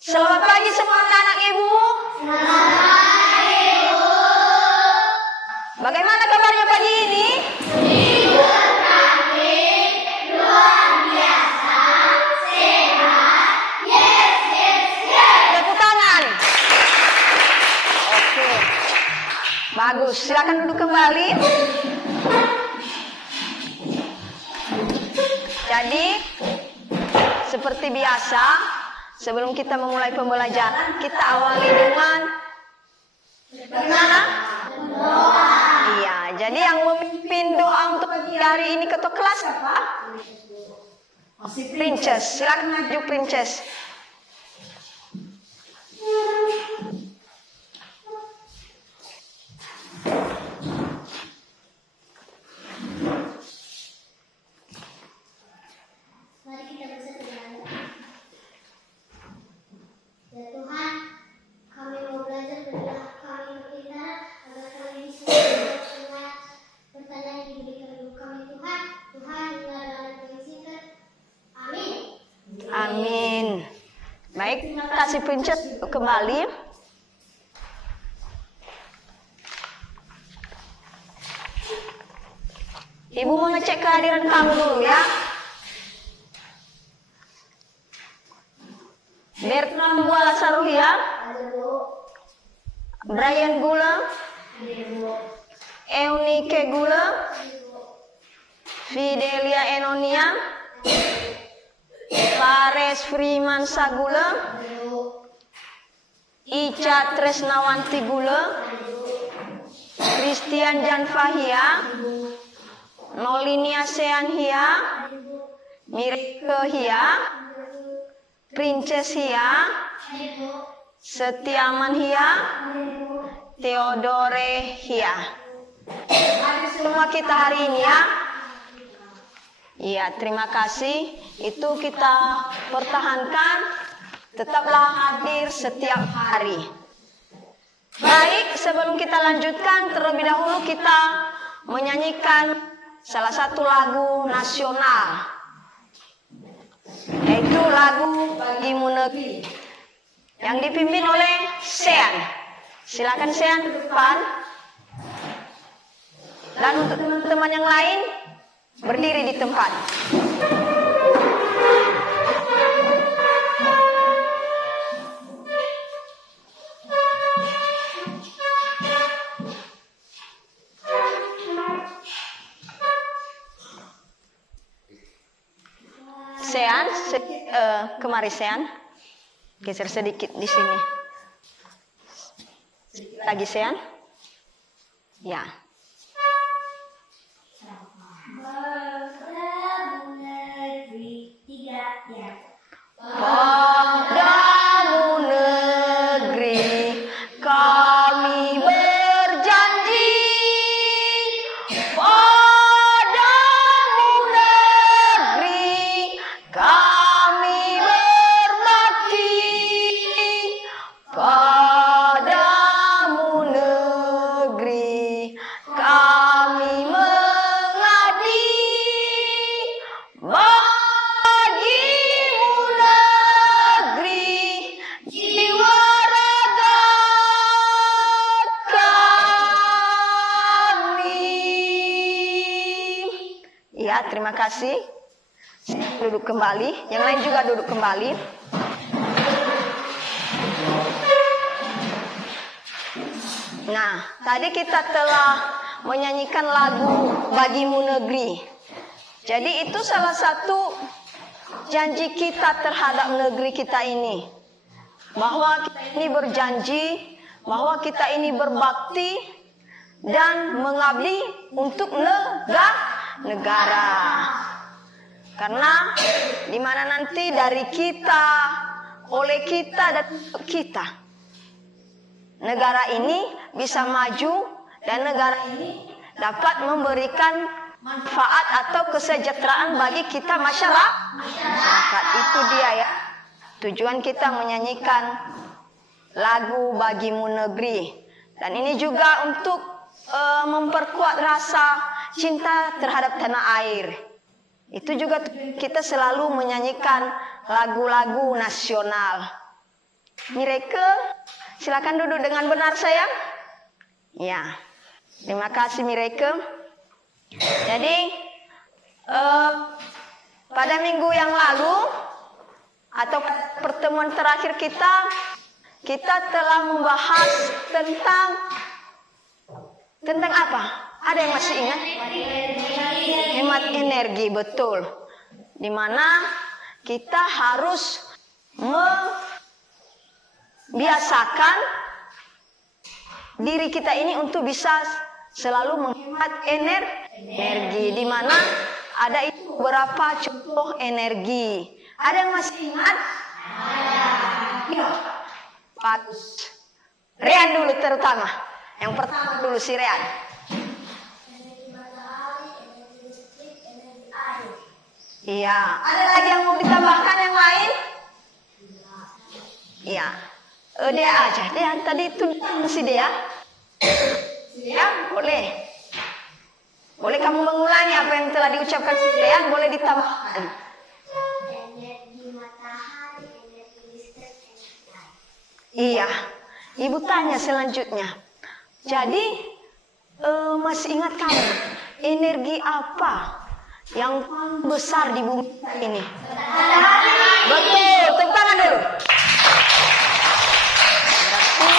Selamat pagi semua anak ibu. Selamat pagi ibu. Bagaimana kabarnya pagi ini? Libur kami luar biasa, sehat. Yes, yes, yes. Tepuk tangan. Oke. Bagus, silakan duduk kembali. Jadi, seperti biasa, sebelum kita memulai pembelajaran, kita awali dengan bagaimana? Doa. Iya, jadi yang memimpin doa untuk pagi hari ini ketua kelas apa? Princess, silakan maju Princess. Mari kita bersatu berdoa. Ya Tuhan, kami mau belajar berdoa, kami berpintar agar kami bisa menjawab semua pertanyaan yang diberikan ibu kami Tuhan. Tuhan, inilah dalam nama singkat. Amin. Amin. Baik, terima kasih Princess kembali. Ibu mau ngecek kehadiran kamu dulu ya. Bertram Buala Sarulia, Brian Gula, Eunike Gula, Fidelia Enonia, Fares Freeman Sagula, Ica Tresnawanti Gula, Christian Janfahia, Nolinia Seanhia, Mirke Hia, Princess Hia, Setiaman Hia, Theodore Hia. Ada semua kita hari ini ya. Iya, terima kasih. Itu kita pertahankan. Tetaplah hadir setiap hari. Baik, sebelum kita lanjutkan, terlebih dahulu kita menyanyikan salah satu lagu nasional, yaitu lagu Bagimu Negeri yang dipimpin oleh Sean. Silakan Sean ke depan. Dan untuk teman-teman yang lain berdiri di tempat. Sean, kemari Sean, geser sedikit di sini. Lagi Sean, ya. Padamu negeri tiga ya. Padamu negeri kami berjanji. Padamu negeri kami berbakti. Padamu negeri kami mengabdi. Bagimu negeri jiwa raga kami. Ya, terima kasih. Duduk kembali. Yang lain juga duduk kembali. Nah, tadi kita telah menyanyikan lagu Bagimu Negeri. Jadi itu salah satu janji kita terhadap negeri kita ini. Bahwa kita ini berjanji, bahwa kita ini berbakti dan mengabdi untuk negara. Karena di mana nanti dari kita, oleh kita dan untuk kita, negara ini bisa maju dan negara ini dapat memberikan manfaat atau kesejahteraan bagi kita masyarakat. Itu dia ya. Tujuan kita menyanyikan lagu Bagimu Negeri. Dan ini juga untuk memperkuat rasa cinta terhadap tanah air. Itu juga kita selalu menyanyikan lagu-lagu nasional. Miracle, silakan duduk dengan benar sayang. Ya, terima kasih Miracle. Jadi pada minggu yang lalu atau pertemuan terakhir kita telah membahas tentang apa? Ada yang masih ingat? Hemat energi, betul. Dimana kita harus membiasakan diri kita ini untuk bisa selalu menghemat energi. Dimana ada itu beberapa contoh energi. Ada yang masih ingat? Ada. Bagus. Rean dulu terutama. Yang pertama dulu si Rean. Iya. Ada lagi yang mau ditambahkan yang lain? Iya. Dia aja. Dia tadi itu si dia. Ya, boleh. Boleh kamu mengulangi apa yang telah diucapkan si Dia? Boleh ditambahkan. Energi matahari, energi listrik, energi air. Iya. Ibu tanya selanjutnya. Jadi masih ingat kamu energi apa yang besar di bumi ini? Betul, tepuk tangan dulu. Berarti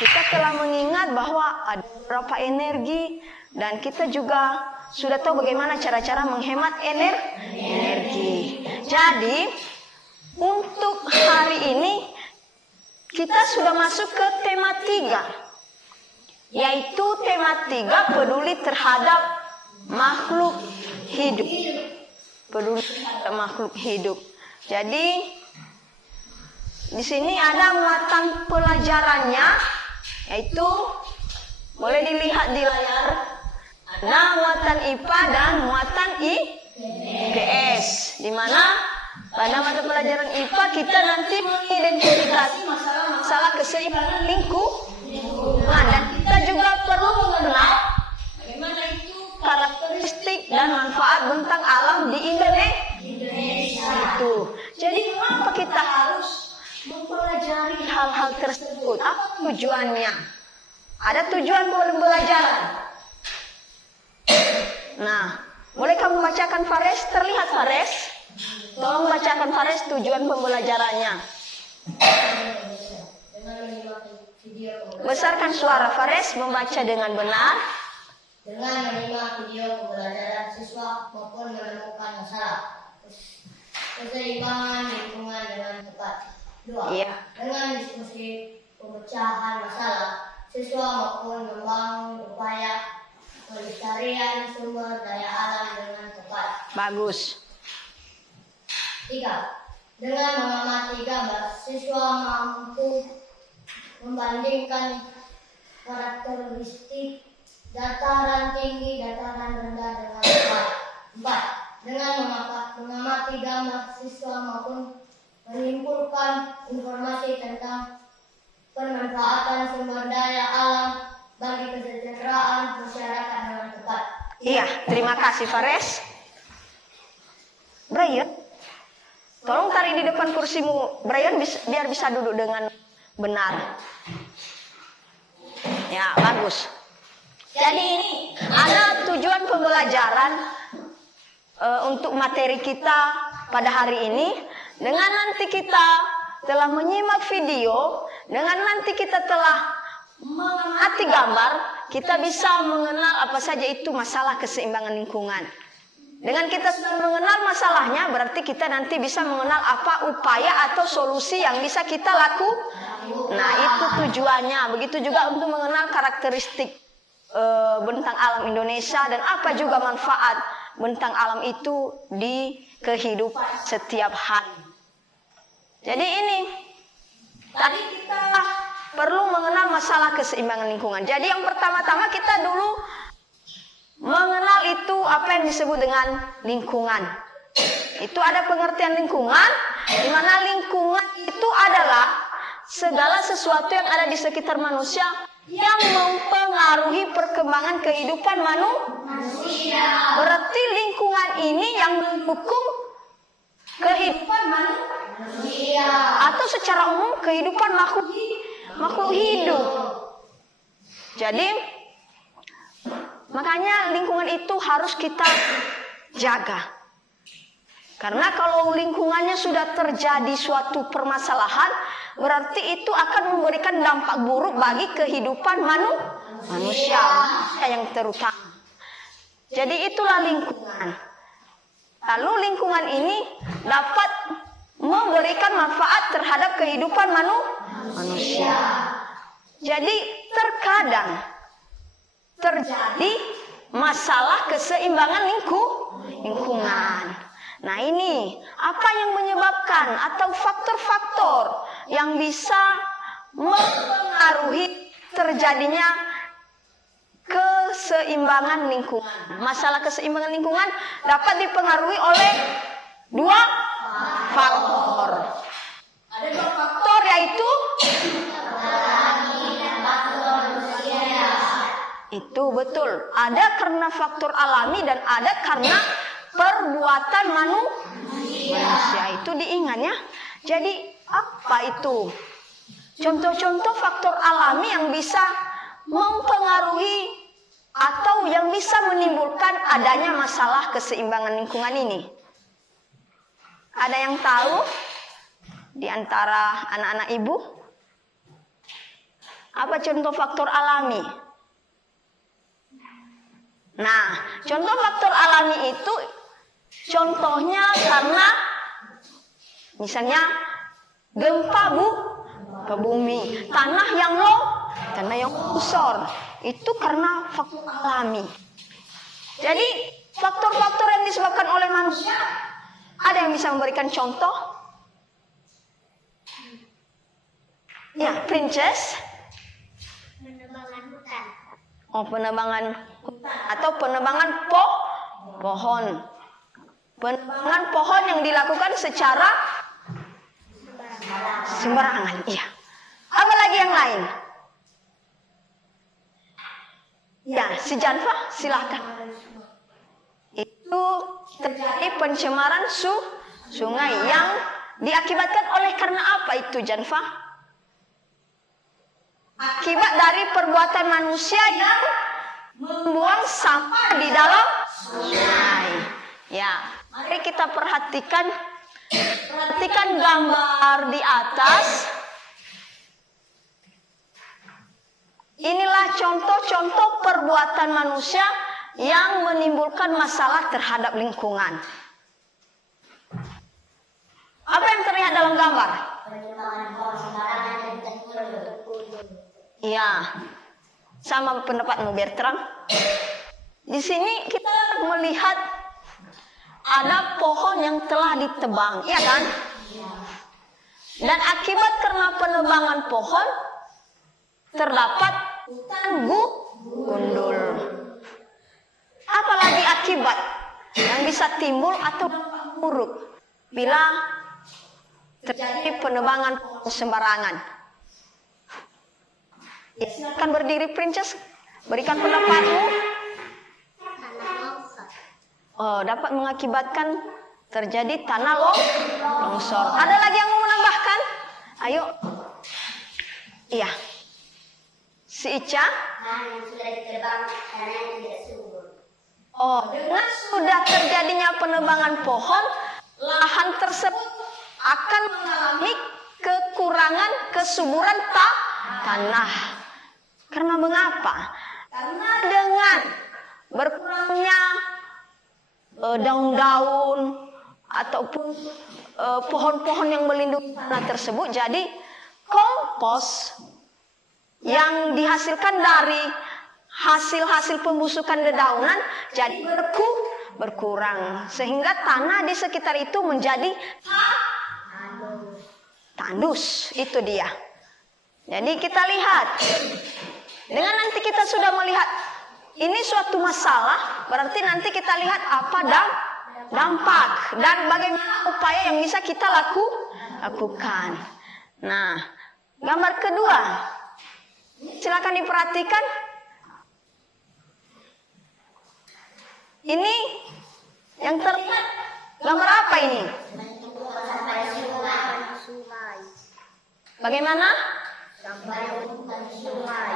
kita telah mengingat bahwa ada beberapa energi dan kita juga sudah tahu bagaimana cara-cara menghemat energi. Jadi untuk hari ini kita sudah masuk ke tema 3. Yaitu tema 3 peduli terhadap makhluk hidup. Peduli terhadap makhluk hidup. Jadi di sini ada muatan pelajarannya, yaitu boleh dilihat di layar. Ada muatan IPA dan muatan IPS. Di mana pada mata pelajaran IPA kita nanti mengidentifikasi masalah keseimbangan lingkungan, dan kita juga perlu mengenal bagaimana itu karakteristik dan manfaat bentang alam di Indonesia. Itu. Jadi mengapa kita harus mempelajari hal-hal tersebut? Apa tujuannya? Ada tujuan pembelajaran. Nah, boleh kamu bacakan Fares? Terlihat Fares? Tolong bacakan Fares tujuan pembelajarannya. Besarkan suara Fares, membaca dengan benar. Dengan menyimak video pembelajaran siswa maupun menemukan masalah keseimbangan lingkungan dengan tepat. 2. Iya. Dengan diskusi pemecahan masalah siswa maupun membangun upaya pelestarian sumber daya alam dengan tepat. Bagus. 3. Dengan mengamati gambar, siswa mampu membandingkan karakteristik dataran tinggi, dataran rendah dengan tepat. 4. Dengan mengamati gambar, siswa maupun menyimpulkan informasi tentang pemanfaatan sumber daya alam bagi kesejahteraan masyarakat dengan tepat. Iya, terima kasih Fares. Brian, tolong tarik di depan kursimu. Brian biar bisa duduk dengan benar. Ya, bagus. Jadi ini ada tujuan pembelajaran untuk materi kita pada hari ini. Dengan nanti kita telah menyimak video, dengan nanti kita telah mengamati gambar, kita bisa mengenal apa saja itu masalah keseimbangan lingkungan. Dengan kita sudah mengenal masalahnya, berarti kita nanti bisa mengenal apa upaya atau solusi yang bisa kita lakukan. Nah, itu tujuannya. Begitu juga untuk mengenal karakteristik bentang alam Indonesia dan apa juga manfaat bentang alam itu di kehidupan setiap hari. Jadi ini tadi kita perlu mengenal masalah keseimbangan lingkungan. Jadi yang pertama-tama kita dulu mengenal itu apa yang disebut dengan lingkungan. Itu ada pengertian lingkungan, di mana lingkungan itu adalah segala sesuatu yang ada di sekitar manusia yang mempengaruhi perkembangan kehidupan manusia. Berarti lingkungan ini yang mendukung kehidupan Atau secara umum kehidupan makhluk hidup. Jadi makanya lingkungan itu harus kita jaga. Karena kalau lingkungannya sudah terjadi suatu permasalahan, berarti itu akan memberikan dampak buruk bagi kehidupan manusia yang terutama. Jadi itulah lingkungan. Lalu lingkungan ini dapat memberikan manfaat terhadap kehidupan manusia. Jadi terkadang terjadi masalah keseimbangan lingkungan. Nah ini apa yang menyebabkan atau faktor-faktor yang bisa mempengaruhi terjadinya keseimbangan lingkungan. Masalah keseimbangan lingkungan dapat dipengaruhi oleh dua faktor. Ada dua faktor yaitu itu betul. Ada karena faktor alami dan ada karena perbuatan manusia. Itu diingat ya. Jadi apa itu? Contoh-contoh faktor alami yang bisa mempengaruhi atau yang bisa menimbulkan adanya masalah keseimbangan lingkungan ini. Ada yang tahu di antara anak-anak ibu? Apa contoh faktor alami? Nah, contoh faktor alami itu contohnya karena misalnya gempa bumi, tanah yang longsor, itu karena faktor alami. Jadi faktor-faktor yang disebabkan oleh manusia, ada yang bisa memberikan contoh? Ya, Princess. Penebangan hutan. Oh, penebangan hutan atau penebangan pohon. Penebangan pohon yang dilakukan secara sembarangan. Iya. Apa lagi yang lain? Ya, si Janfa, silakan. Itu terjadi pencemaran sungai yang diakibatkan oleh karena apa itu, Janfa? Akibat dari perbuatan manusia yang membuang sampah di dalam sungai. Ya, mari kita perhatikan gambar di atas. Inilah contoh-contoh perbuatan manusia yang menimbulkan masalah terhadap lingkungan. Apa yang terlihat dalam gambar? Iya, sama pendapatmu Bertrand. Di sini kita melihat ada pohon yang telah ditebang, iya kan? Dan akibat karena penebangan pohon terdapat hutan gundul. Apalagi akibat yang bisa timbul atau buruk bila terjadi penebangan pohon sembarangan. Ya, silakan berdiri, Princess. Berikan pendapatmu. Oh, dapat mengakibatkan terjadi tanah longsor. Ada lagi yang mau menambahkan? Ayo. Iya. Si Ica. Yang sudah ditebang karena yang tidak subur. Oh, dengan sudah terjadinya penebangan pohon, lahan tersebut akan mengalami kekurangan kesuburan tanah. Karena mengapa? Karena dengan berkurangnya daun-daun ataupun pohon-pohon yang melindungi tanah tersebut, jadi kompos yang dihasilkan dari hasil-hasil pembusukan dedaunan jadi berkurang, sehingga tanah di sekitar itu menjadi tandus. Itu dia. Jadi kita lihat, dengan nanti kita sudah melihat ini suatu masalah, berarti nanti kita lihat apa dampak dan bagaimana upaya yang bisa kita lakukan. Nah, gambar kedua, silakan diperhatikan. Ini yang terlihat gambar apa ini? sampai sungai. Bagaimana? Sampai sungai.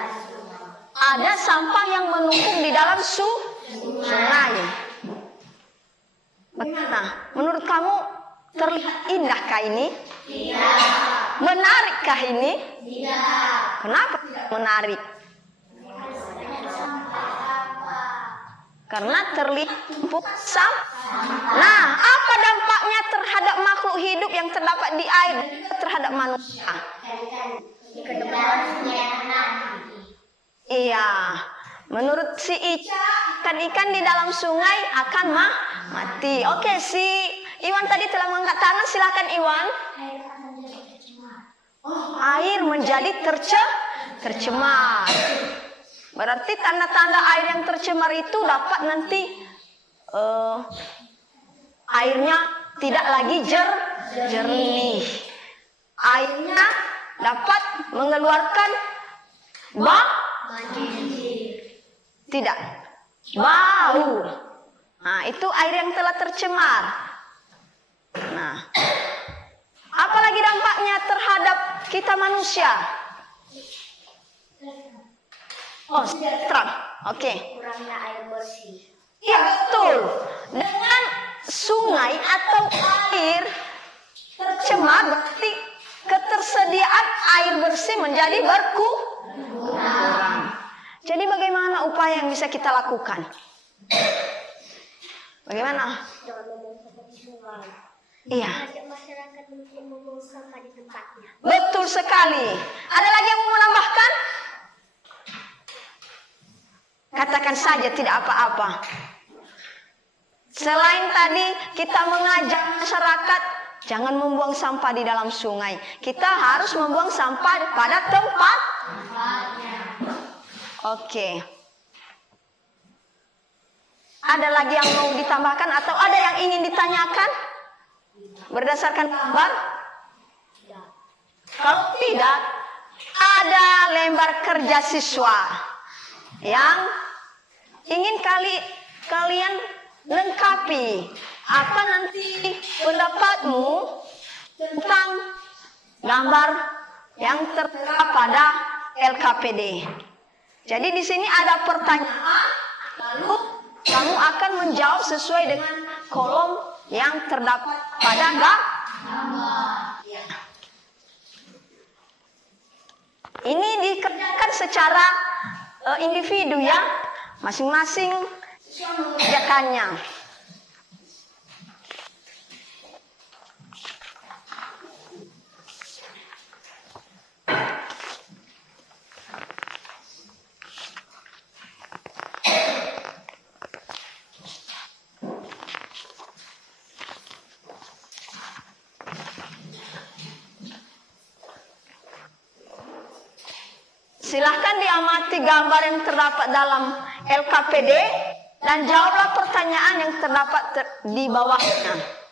Ada sampah yang menumpuk di dalam sungai. Bagaimana? Menurut kamu terlihat indahkah ini? Tidak. Menarikkah ini? Tidak. Kenapa tidak menarik? Karena terlihat tumpuk sampah. Nah, apa dampaknya terhadap makhluk hidup yang terdapat di air dan juga terhadap manusia? Iya, menurut si Ica, ikan-ikan di dalam sungai akan mati. Oke, si Iwan tadi telah mengangkat tangan, silakan Iwan. Air menjadi tercemar. Berarti tanda-tanda air yang tercemar itu dapat nanti airnya tidak lagi jernih. Airnya dapat mengeluarkan tidak bau. Nah, itu air yang telah tercemar. Nah, apalagi dampaknya terhadap kita manusia? Oh, sejahtera. Oke. Kurangnya air bersih. Iya, betul. Dengan sungai atau air tercemar berarti ketersediaan air bersih menjadi berkurang. Jadi bagaimana upaya yang bisa kita lakukan? Bagaimana? Jangan membuang sampah di sungai. Iya. Ajak masyarakat untuk membuang sampah di tempatnya. Betul sekali. Ada lagi yang mau menambahkan? Katakan saja, tidak apa-apa. Selain tadi kita mengajak masyarakat jangan membuang sampah di dalam sungai, kita harus membuang sampah pada tempatnya. Oke. Ada lagi yang mau ditambahkan atau ada yang ingin ditanyakan berdasarkan gambar? Kalau tidak, ada lembar kerja siswa yang ingin kalian lengkapi. Apa nanti pendapatmu tentang gambar yang tertera pada LKPD? Jadi di sini ada pertanyaan, lalu kamu akan menjawab sesuai dengan kolom yang terdapat pada gambar. Ini dikerjakan secara individu ya, masing-masing mengerjakannya. Silahkan diamati gambar yang terdapat dalam LKPD dan jawablah pertanyaan yang terdapat di bawahnya.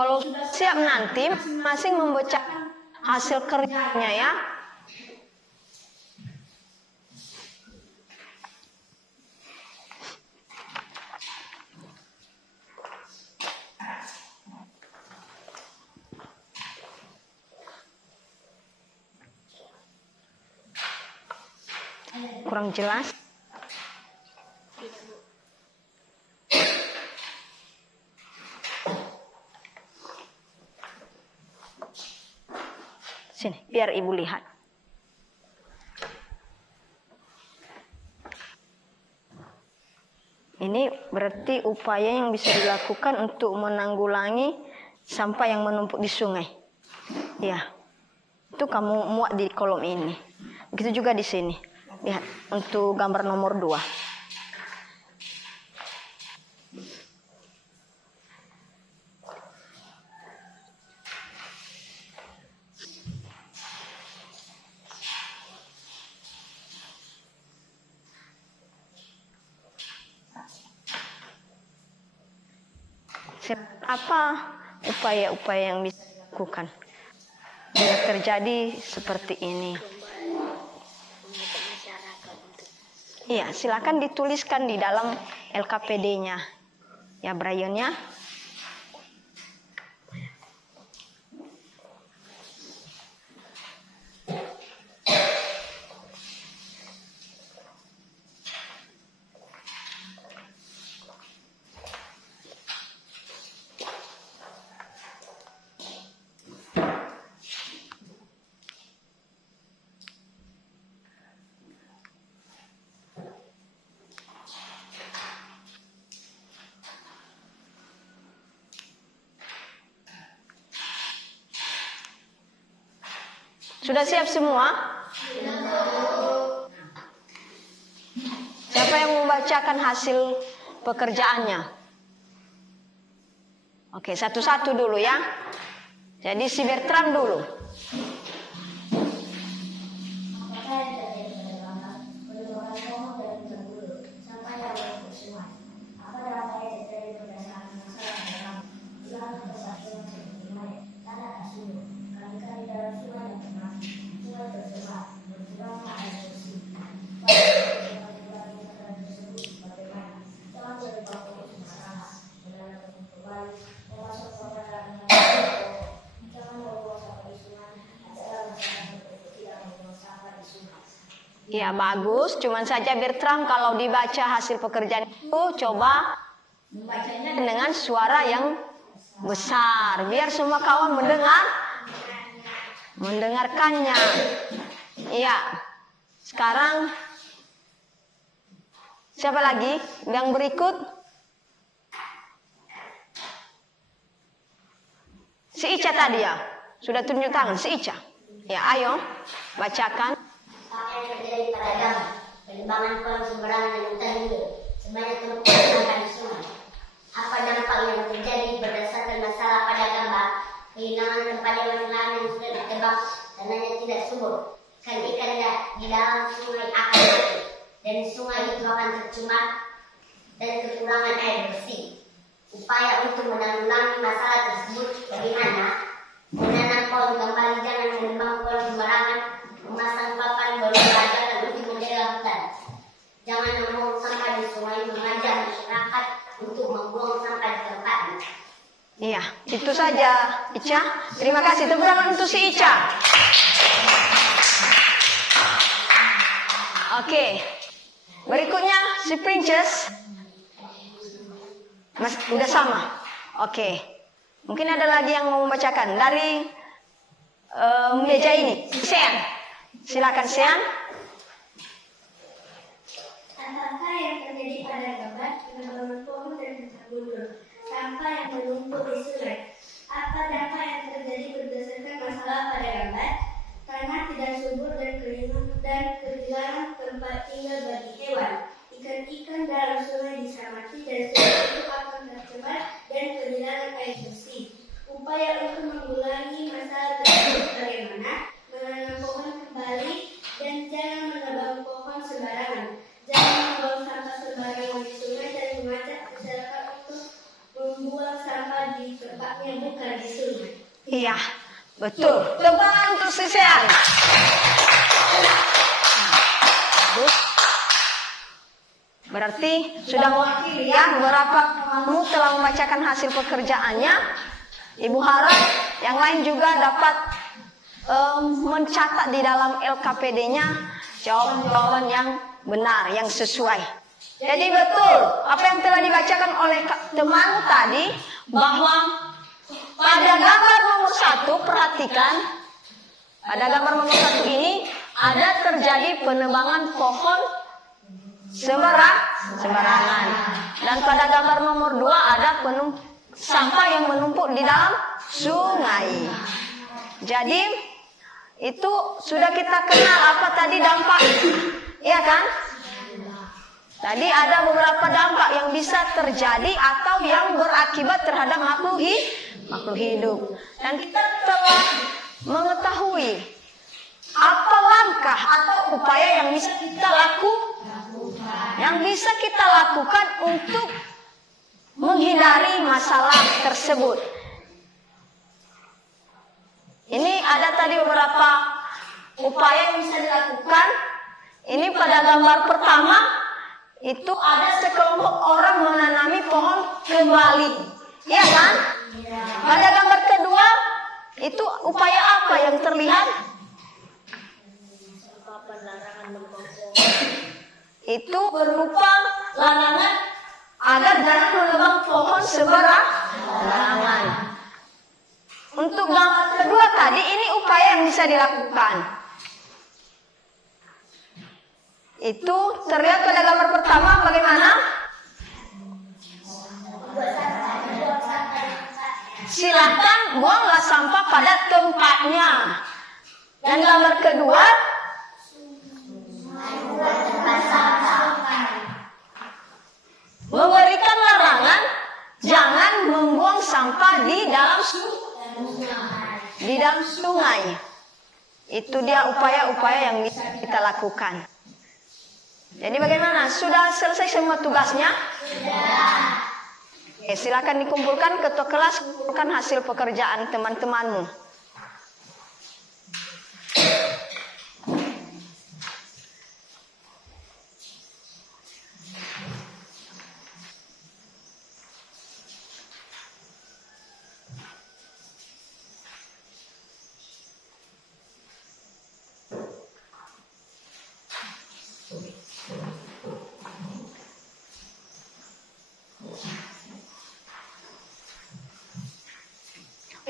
Kalau sudah siap nanti masing membaca hasil kerjanya ya. Kurang jelas. Sini, biar ibu lihat. Ini berarti upaya yang bisa dilakukan untuk menanggulangi sampah yang menumpuk di sungai. Ya, itu kamu muat di kolom ini. Begitu juga di sini. Lihat, untuk gambar nomor 2. Apa upaya-upaya yang bisa dilakukan bila terjadi seperti ini? Iya, silakan dituliskan di dalam LKPD-nya. Ya, Brayonnya. Sudah siap semua? Siapa yang membacakan hasil pekerjaannya? Oke, satu-satu dulu ya. Jadi si Bertram dulu. Ya bagus, cuman saja Bertram kalau dibaca hasil pekerjaan itu coba dengan suara yang besar biar semua kawan mendengarkannya. Iya. Sekarang siapa lagi? Yang berikut si Ica tadi ya. Sudah tunjuk tangan si Ica. Ya, ayo bacakan. Apa yang terjadi pada agama, penimbangan kolam sembarangan yang hutan hilir, sebanyak penumpukan di sungai. Apa dampak yang terjadi berdasarkan masalah pada agama, kehilangan tempat yang lain yang sudah ditebak, tanahnya tidak subur, ikan-ikan di dalam sungai akan mati, dan sungai itu akan tercemar dan kekurangan air bersih. Upaya untuk menanggulangi masalah tersebut bagaimana? Menanam pohon kembali, jangan menembang pohon sembarangan, memasang papan berolahraga untuk menjaga hutan. Jangan membuang sampah di sungai, mengajak masyarakat untuk membuang sampah di tempatnya. Iya, itu saja Ica. Terima kasih. Tepuk tangan untuk si Ica. Oke. Berikutnya si Princess. Mas, udah sama. Oke. Mungkin ada lagi yang mau membacakan dari meja ini. Sean. Silakan Sean. Apakah yang terjadi pada gambar penambangan pohon dan hutan gundul, sampah yang menumpuk di sungai? Apa dampak yang terjadi berdasarkan masalah pada gambar? Tanah tidak subur dan kehilangan tempat tinggal bagi hewan. Ikan-ikan dalam sungai bisa mati dan sungai itu akan tercemar dan kehilangan air bersih. Upaya untuk mengulangi masalah tersebut bagaimana? Menanam pohon kembali dan jangan menebang pohon sembarangan. Jangan membuang sampah sembarangan di sungai dan mengajak masyarakat untuk membuang sampah di tempatnya, bukan Iya, betul. Tepuk tangan untuk Sisean. Bagus. Berarti sudah mewakili ya, beberapa kamu telah membacakan hasil pekerjaannya. Ibu harap yang lain juga dapat mencatat di dalam LKPD-nya jawaban-jawaban yang benar, yang sesuai. Jadi betul apa yang telah dibacakan oleh teman tadi, bahwa pada gambar nomor 1, perhatikan, pada gambar nomor 1 ini ada terjadi penebangan pohon sembarangan. Dan pada gambar nomor 2 ada sampah yang menumpuk di dalam sungai. Jadi itu sudah kita kenal apa tadi dampak, iya kan? Tadi ada beberapa dampak yang bisa terjadi atau yang berakibat terhadap makhluk hidup. Dan kita telah mengetahui apa langkah atau upaya yang bisa kita lakukan untuk menghindari masalah tersebut. Ini ada tadi beberapa upaya yang bisa dilakukan. Ini pada gambar pertama itu ada sekelompok orang menanami pohon kembali, iya kan? Pada gambar kedua itu upaya apa yang terlihat? Itu berupa larangan agar jangan menebang pohon sembarangan. Untuk gambar kedua tadi ini upaya yang bisa dilakukan. Itu terlihat pada gambar pertama bagaimana? Silakan buanglah sampah pada tempatnya. Dan gambar kedua, memberikan larangan jangan membuang sampah di dalam sungai. Itu dia upaya-upaya yang bisa kita lakukan. Jadi bagaimana? Sudah selesai semua tugasnya? Sudah. Oke, silakan dikumpulkan ketua kelas, kumpulkan hasil pekerjaan teman-temanmu.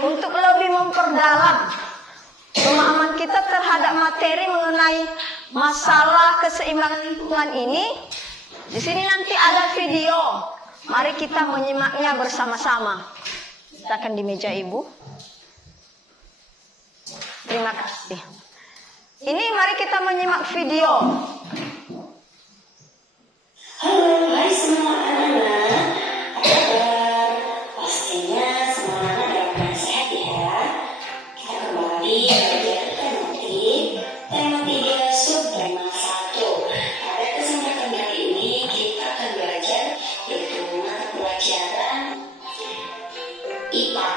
Untuk lebih memperdalam pemahaman kita terhadap materi mengenai masalah keseimbangan lingkungan ini, di sini nanti ada video. Mari kita menyimaknya bersama-sama. Silakan di meja ibu. Terima kasih. Ini mari kita menyimak video. Halo, hai semua anak-anak. Apa kabar? Pastinya semua anak dalam keadaan sehat ya. Kita kembali belajar tematik tema 3 subtema 1. Pada kesempatan kali ini kita akan belajar yaitu mata pelajaran IPA,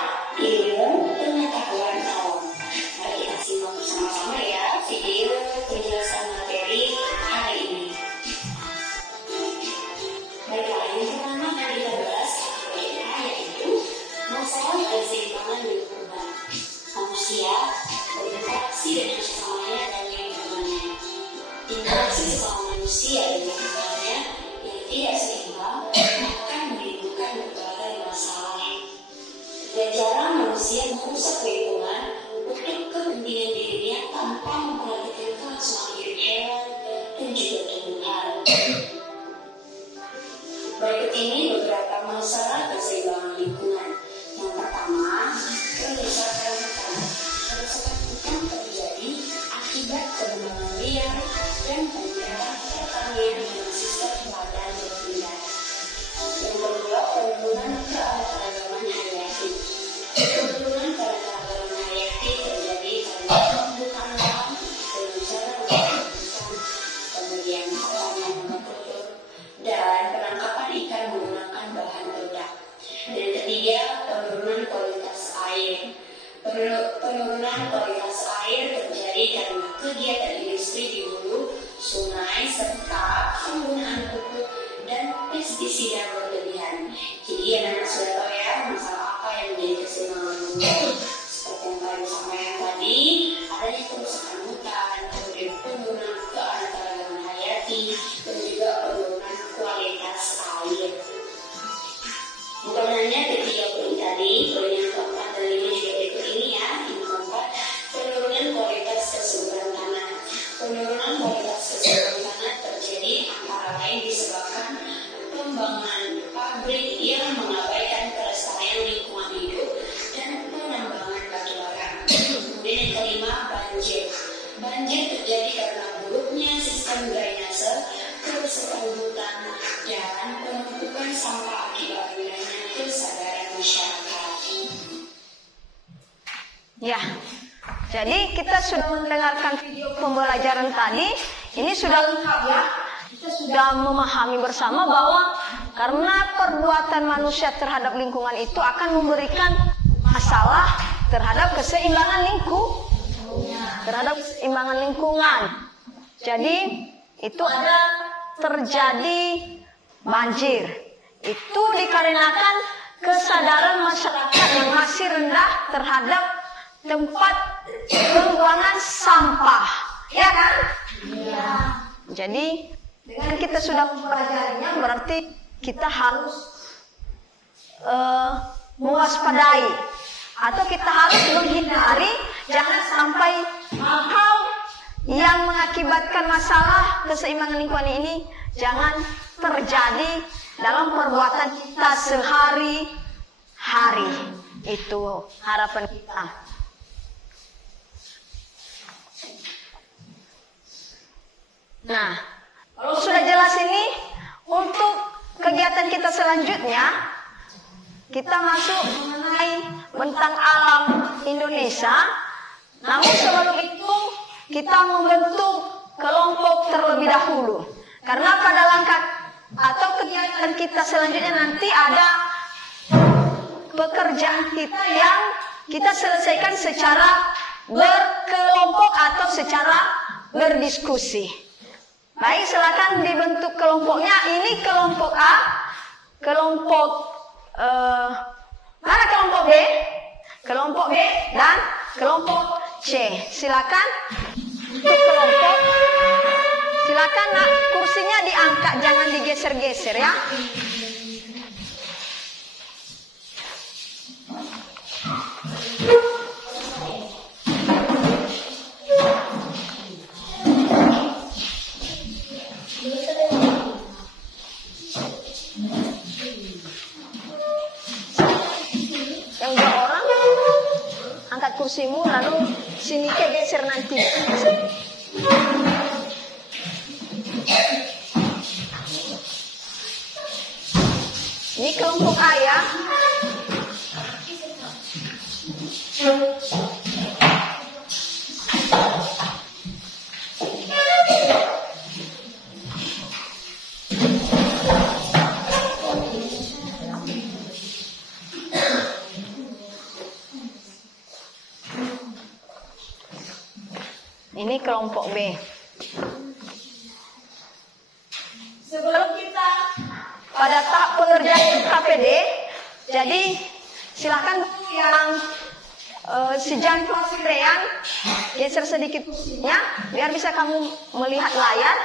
ilmu pengetahuan awam. Mari kita simak bersama-sama ya video penjelasan materi hari ini. Baiklah, Penurunan kualitas air terjadi karena kegiatan industri di hulu sungai serta penggunaan pupuk dan pestisida berlebihan. Jadi anak-anak sudah tahu ya masalah apa yang menjadi keseimbangan bumi. Seperti yang tadi disampaikan tadi, adanya kerusakan hutan, kemudian penurunan keanekaragaman hayati, dan juga penurunan kualitas air. Bukan hanya ketiga poin tadi, poin yang keempat dan lima juga berikut ini ya. Yang keempat, penurunan kualitas kesuburan tanah. Penurunan kualitas kesuburan tanah terjadi antara lain disebabkan pembangunan pabrik yang mengabaikan kelestarian lingkungan hidup dan penambangan batu bara. Kemudian yang kelima, banjir. Banjir terjadi karena buruknya sistem drainase, kerusakan hutan, dan penumpukan sampah akibat rendahnya kesadaran masyarakat. Ya, jadi kita sudah mendengarkan video pembelajaran tadi. Ini sudah lengkap ya. Kita sudah memahami bersama bahwa karena perbuatan manusia terhadap lingkungan itu akan memberikan masalah terhadap keseimbangan lingkungan. Jadi itu ada terjadi banjir. Itu dikarenakan kesadaran masyarakat yang masih rendah terhadap tempat pembuangan sampah. Ya kan? Iya. Jadi dengan kita sudah mempelajarinya berarti kita harus mewaspadai atau kita harus menghindari jangan sampai hal yang mengakibatkan masalah keseimbangan lingkungan ini jangan terjadi dalam perbuatan kita sehari-hari. Itu harapan kita. Nah, kalau sudah jelas ini, untuk kegiatan kita selanjutnya, kita masuk mengenai bentang alam Indonesia. Namun sebelum itu, kita membentuk kelompok terlebih dahulu. Karena pada langkah atau kegiatan kita selanjutnya nanti ada pekerjaan kita yang kita selesaikan secara berkelompok atau secara berdiskusi. Baik, silakan dibentuk kelompoknya. Ini kelompok A, kelompok mana kelompok B, kelompok B dan kelompok C. Silakan untuk kelompok. Silakan nak, kursinya diangkat, jangan digeser-geser ya. Yang 2 orang angkat kursimu, lalu sini ke geser nanti. Ini kelompok A ya. Ini kelompok B. Sebelum kita pada tahap pengerjaan KPD, jadi silakan yang sejam Pasrean geser sedikit kursinya biar bisa kamu melihat layar.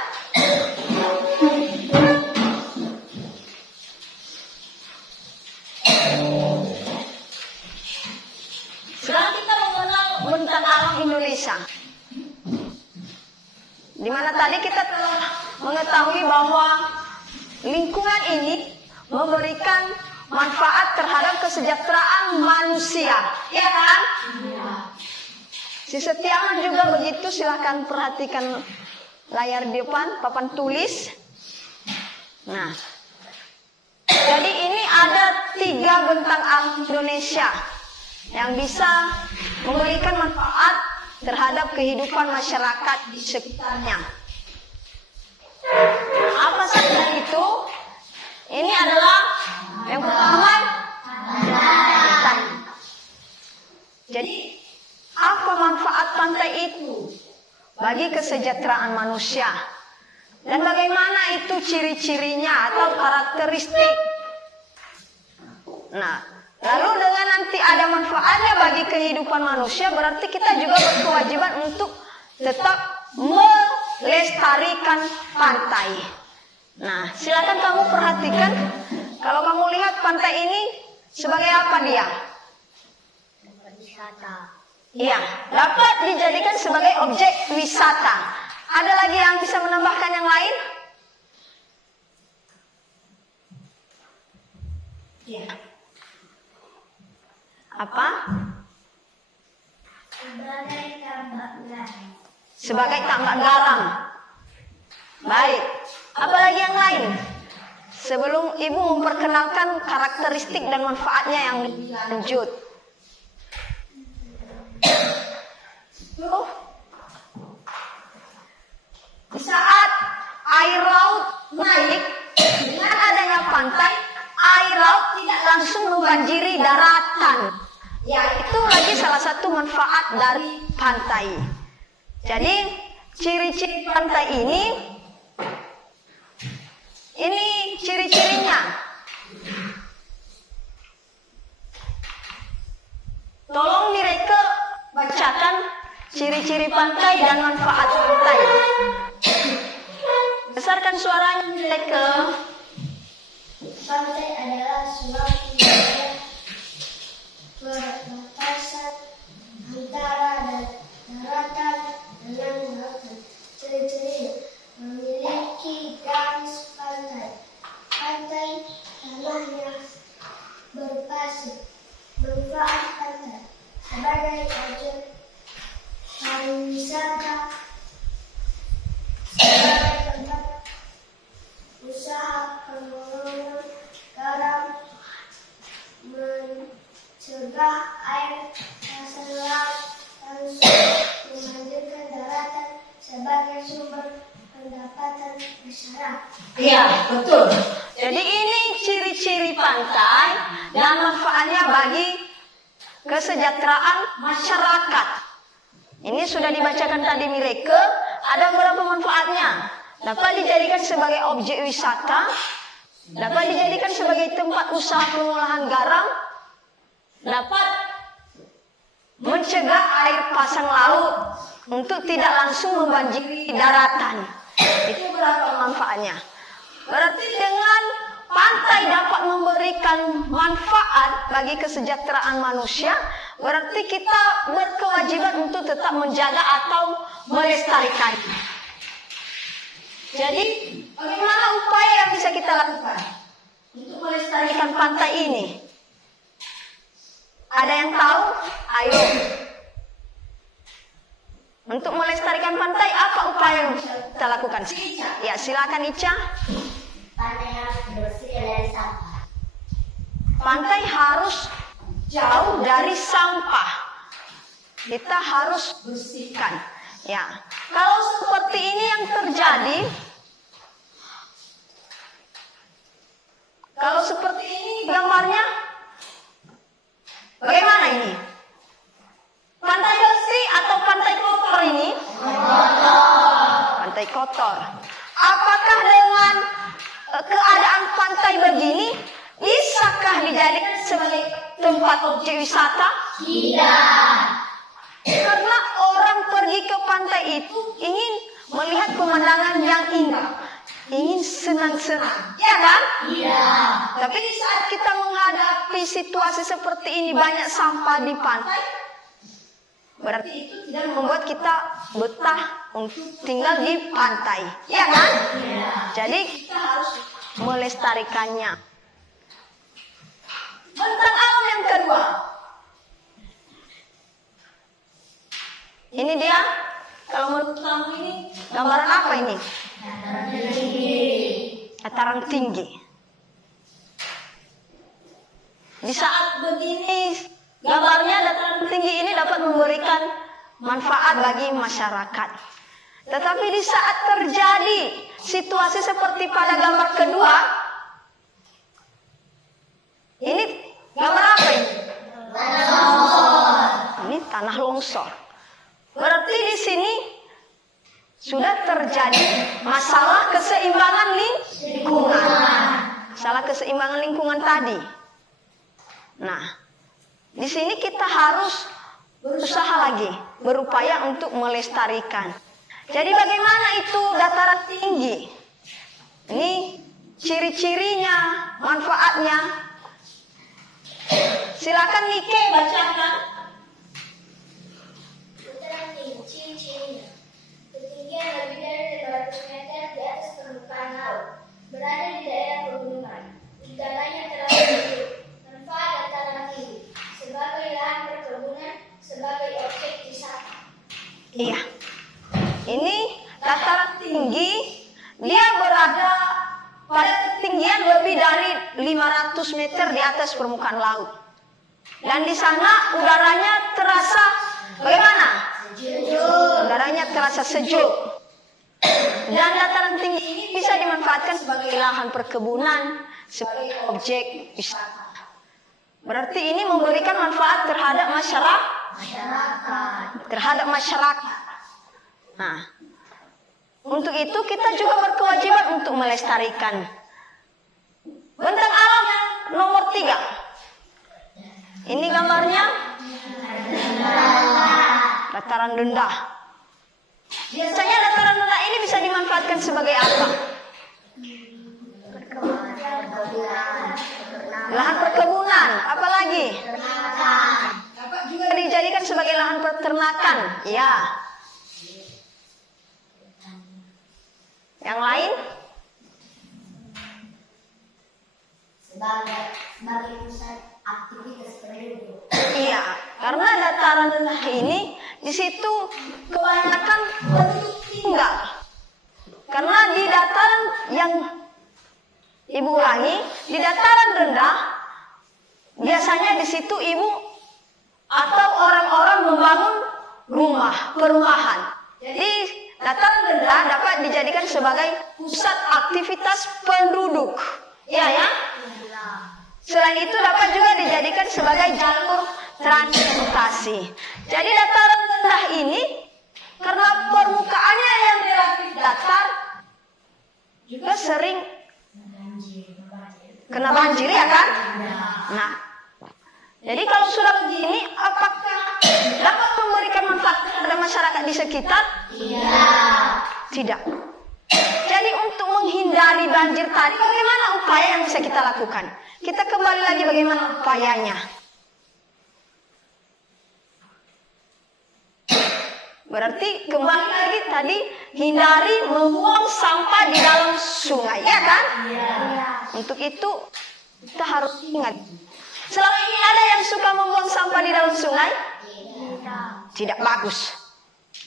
Sekarang kita mengenal bentang alam Indonesia. Di mana tadi kita telah mengetahui bahwa lingkungan ini memberikan manfaat terhadap kesejahteraan manusia, ya kan? Ya. Si Setiawan juga begitu, silahkan perhatikan layar di depan, papan tulis. Nah, jadi ini ada 3 bentang alam Indonesia yang bisa memberikan manfaat terhadap kehidupan masyarakat di sekitarnya. Apa saja itu? Ini adalah yang pertama hutan. Jadi, apa manfaat pantai itu bagi kesejahteraan manusia? Dan bagaimana itu ciri-cirinya atau karakteristik? Nah, lalu dengan nanti ada manfaatnya bagi kehidupan manusia, berarti kita juga berkewajiban untuk tetap melestarikan pantai. Nah, silakan kamu perhatikan, kalau kamu lihat pantai ini sebagai apa dia? Wisata. Iya, dapat dijadikan sebagai objek wisata. Ada lagi yang bisa menambahkan yang lain? Iya. Apa? Sebagai tambak garam. Sebagai tambak garam. Baik. Apalagi yang lain? Sebelum Ibu memperkenalkan karakteristik dan manfaatnya yang lanjut. Di saat air laut naik, dengan adanya pantai, air laut tidak langsung membanjiri daratan. Ya, itu lagi salah satu manfaat dari pantai. Jadi, ciri-ciri pantai ini ciri-cirinya. Tolong direka bacakan ciri-ciri pantai dan manfaat pantai. Besarkan suaranya, direka. Pantai adalah suatu wilayah perbatasan antara daratan dengan lautan. Ciri-cirinya memiliki garis pantai. Pantai tanahnya berpasir. Manfaat pantai sebagai objek pariwisata, sebagai tempat usaha pengolahan garam, mencegah air pasang laut langsung memanjirkan daratan sebagai sumber pendapatan masyarakat. Iya, betul. Jadi ini ciri-ciri pantai dan manfaatnya bagi kesejahteraan masyarakat. Ini sudah dibacakan tadi Mileke, ada beberapa manfaatnya. Dapat dijadikan sebagai objek wisata, dapat dijadikan sebagai tempat usaha pengolahan garam, dapat mencegah air pasang laut untuk tidak langsung membanjiri daratan. Itu beberapa manfaatnya. Berarti dengan pantai dapat memberikan manfaat bagi kesejahteraan manusia, berarti kita berkewajiban untuk tetap menjaga atau melestarikannya. Jadi, bagaimana upaya yang bisa kita lakukan untuk melestarikan pantai ini? Ada yang tahu? Ayo. Untuk melestarikan pantai, apa upaya yang bisa kita lakukan? Ya, silakan Ica. Pantai harus dibersihkan dari sampah. Pantai harus jauh dari sampah. Kita harus bersihkan. Ya, kalau seperti ini yang terjadi, kalau seperti ini gambarnya, bagaimana ini? Pantai bersih atau pantai kotor ini? Pantai kotor. Apakah dengan keadaan pantai begini, bisakah dijadikan sebagai tempat objek wisata? Tidak. Karena orang pergi ke pantai itu ingin melihat pemandangan yang indah, ingin senang-senang, ya kan? Iya. Tapi di saat kita menghadapi situasi seperti ini, banyak sampah di pantai, berarti itu tidak membuat kita betah untuk tinggal di pantai, ya kan? Iya. Jadi kita harus melestarikannya. Bentang alam yang kedua. Ini dia, kalau menurut kamu ini gambaran apa ini? Dataran tinggi. Di saat begini, gambarnya dataran tinggi ini dapat memberikan manfaat bagi masyarakat. Tetapi di saat terjadi situasi seperti pada gambar kedua, ini gambar apa ini? tanah longsor. Berarti di sini sudah terjadi masalah keseimbangan lingkungan. Masalah keseimbangan lingkungan tadi. Nah, di sini kita harus berusaha lagi, berupaya untuk melestarikan. Jadi bagaimana itu dataran tinggi? Ini ciri-cirinya, manfaatnya. Silakan Nike bacakan. Dataran tinggi, ciri-cirinya. Ketinggian lebih dari 500 meter di atas permukaan laut. Berada di daerah pegunungan. Gejalanya terlalu kecil. Manfaat dataran tinggi sebagai lahan perkebunan, sebagai objek wisata. Iya. Ini dataran tinggi, dia berada pada ketinggian lebih dari 500 meter di atas permukaan laut. Dan di sana udaranya terasa bagaimana? Sejuk. Udaranya terasa sejuk. Dan dataran tinggi ini bisa dimanfaatkan sebagai lahan perkebunan, sebagai objek wisata. Berarti ini memberikan manfaat terhadap masyarakat. Nah, untuk itu kita juga berkewajiban untuk melestarikan. Bentang alam yang nomor 3. Ini gambarnya dataran rendah. Biasanya dataran rendah ini bisa dimanfaatkan sebagai apa? Lahan perkebunan, apalagi? Dapat juga dijadikan sebagai lahan peternakan. Ya. Yang lain? Sebagai pusat aktivitas penduduk. Iya, karena dataran rendah ini di situ kebanyakan penduduk tinggal. Karena di dataran yang Ibu ulangi, di dataran rendah biasanya di situ ibu atau orang-orang membangun perumahan. Jadi dataran rendah dapat dijadikan sebagai pusat aktivitas penduduk. Iya ya? Selain itu dapat juga dijadikan sebagai jalur transportasi. Jadi dataran rendah ini karena permukaannya yang relatif datar juga sering kena banjir ya kan? Nah, jadi kalau sudah begini, apakah dapat memberikan manfaat kepada masyarakat di sekitar? Tidak. Jadi untuk menghindari banjir tadi, bagaimana upaya yang bisa kita lakukan? Kita kembali lagi bagaimana upayanya. Berarti kembali lagi tadi, hindari membuang sampah di dalam sungai, ya kan? Untuk itu kita harus ingat. Selama ini ada yang suka membuang sampah di dalam sungai? Tidak bagus.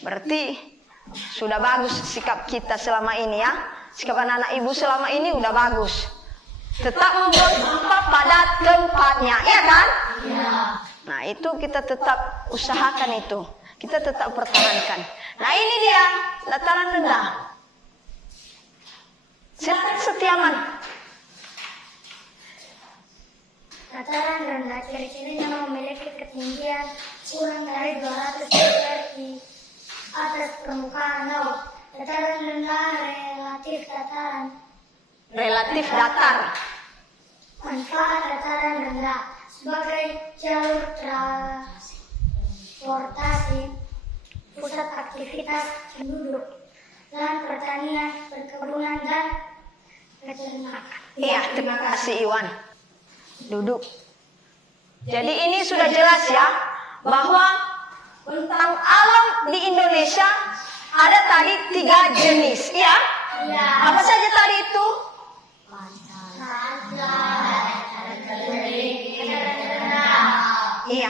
Berarti sudah bagus sikap kita selama ini ya. Sikap anak-anak ibu selama ini udah bagus. Tetap membuang sampah pada tempatnya, ya kan? Nah itu kita tetap usahakan itu. Kita tetap pertahankan. Nah ini dia dataran rendah. Silakan Setiaman. Dataran rendah ciri-cirinya memiliki ketinggian kurang dari 200 meter di atas permukaan laut. Dataran rendah relatif datar. Manfaat dataran rendah sebagai jalur transportasi, pusat aktivitas penduduk, lahan pertanian, perkebunan, dan peternakan. Iya, terima kasih Iwan. Duduk. Jadi ini sudah jelas ya, bahwa bentang alam di Indonesia ada tadi 3 jenis, ya? Apa saja tadi itu? Iya,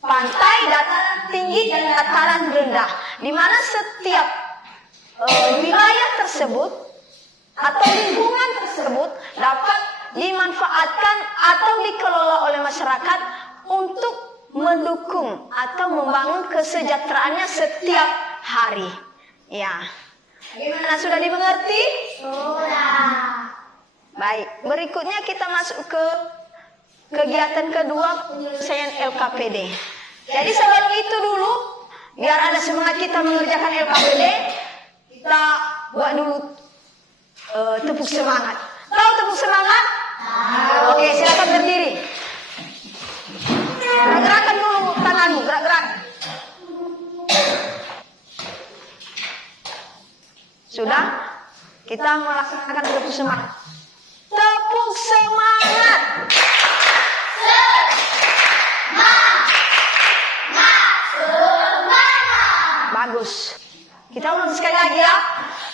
pantai, dataran tinggi, dan dataran rendah. Di mana setiap wilayah tersebut atau lingkungan tersebut dapat dimanfaatkan atau dikelola oleh masyarakat untuk mendukung atau membangun kesejahteraannya setiap hari. Ya, bagaimana, sudah dimengerti? Sudah. Baik, berikutnya kita masuk ke kegiatan kedua penyelesaian LKPD. Jadi sebelum itu dulu, biar ada semangat kita mengerjakan LKPD, kita buat dulu tepuk semangat. Tahu tepuk semangat? Oke, silakan berdiri. Gerak-gerakan dulu tanganmu, gerak-gerak. Sudah? Kita melaksanakan tepuk semangat. Tepuk semangat. Bagus. Kita ulang sekali lagi ya.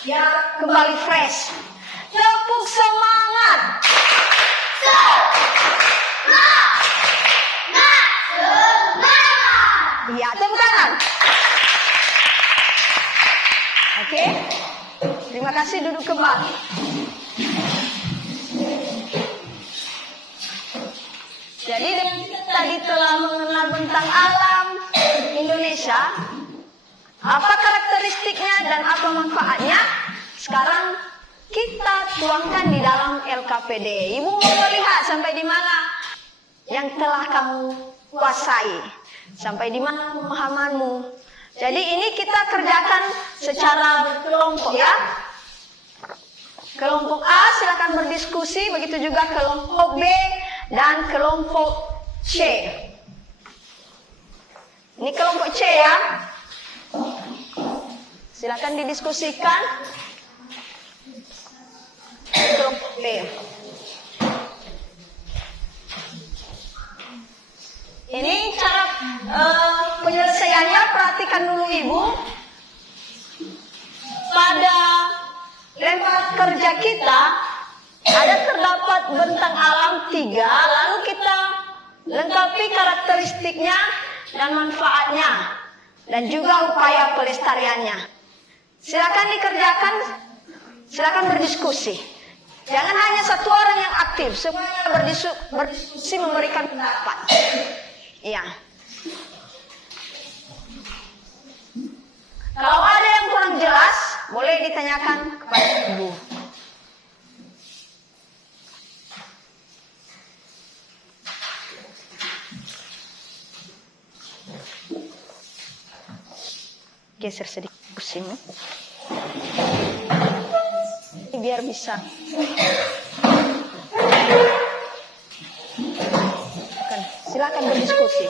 Biar kembali fresh. Tepuk semangat. Iya, tepuk tangan. Oke. Terima kasih, duduk kembali. Jadi dengan kita tadi telah mengenal tentang alam Indonesia, apa karakteristiknya dan apa manfaatnya, sekarang kita tuangkan di dalam LKPD. Ibu mau melihat sampai di mana yang telah kamu kuasai, sampai di mana pemahamanmu. Jadi ini kita kerjakan secara berkelompok ya. Kelompok A silakan berdiskusi, begitu juga kelompok B dan kelompok C. Ini kelompok C ya. Silakan didiskusikan. Kelompok B. Ini cara penyelesaiannya, perhatikan dulu Ibu. Pada lempar kerja kita ada terdapat bentang alam 3, lalu kita lengkapi karakteristiknya dan manfaatnya dan juga upaya pelestariannya. Silakan dikerjakan, silakan berdiskusi. Jangan hanya satu orang yang aktif, semuanya berdiskusi memberikan pendapat. Iya. Kalau ada yang kurang jelas, boleh ditanyakan kepada Ibu. Geser sedikit kursimu. Biar bisa. Silakan berdiskusi.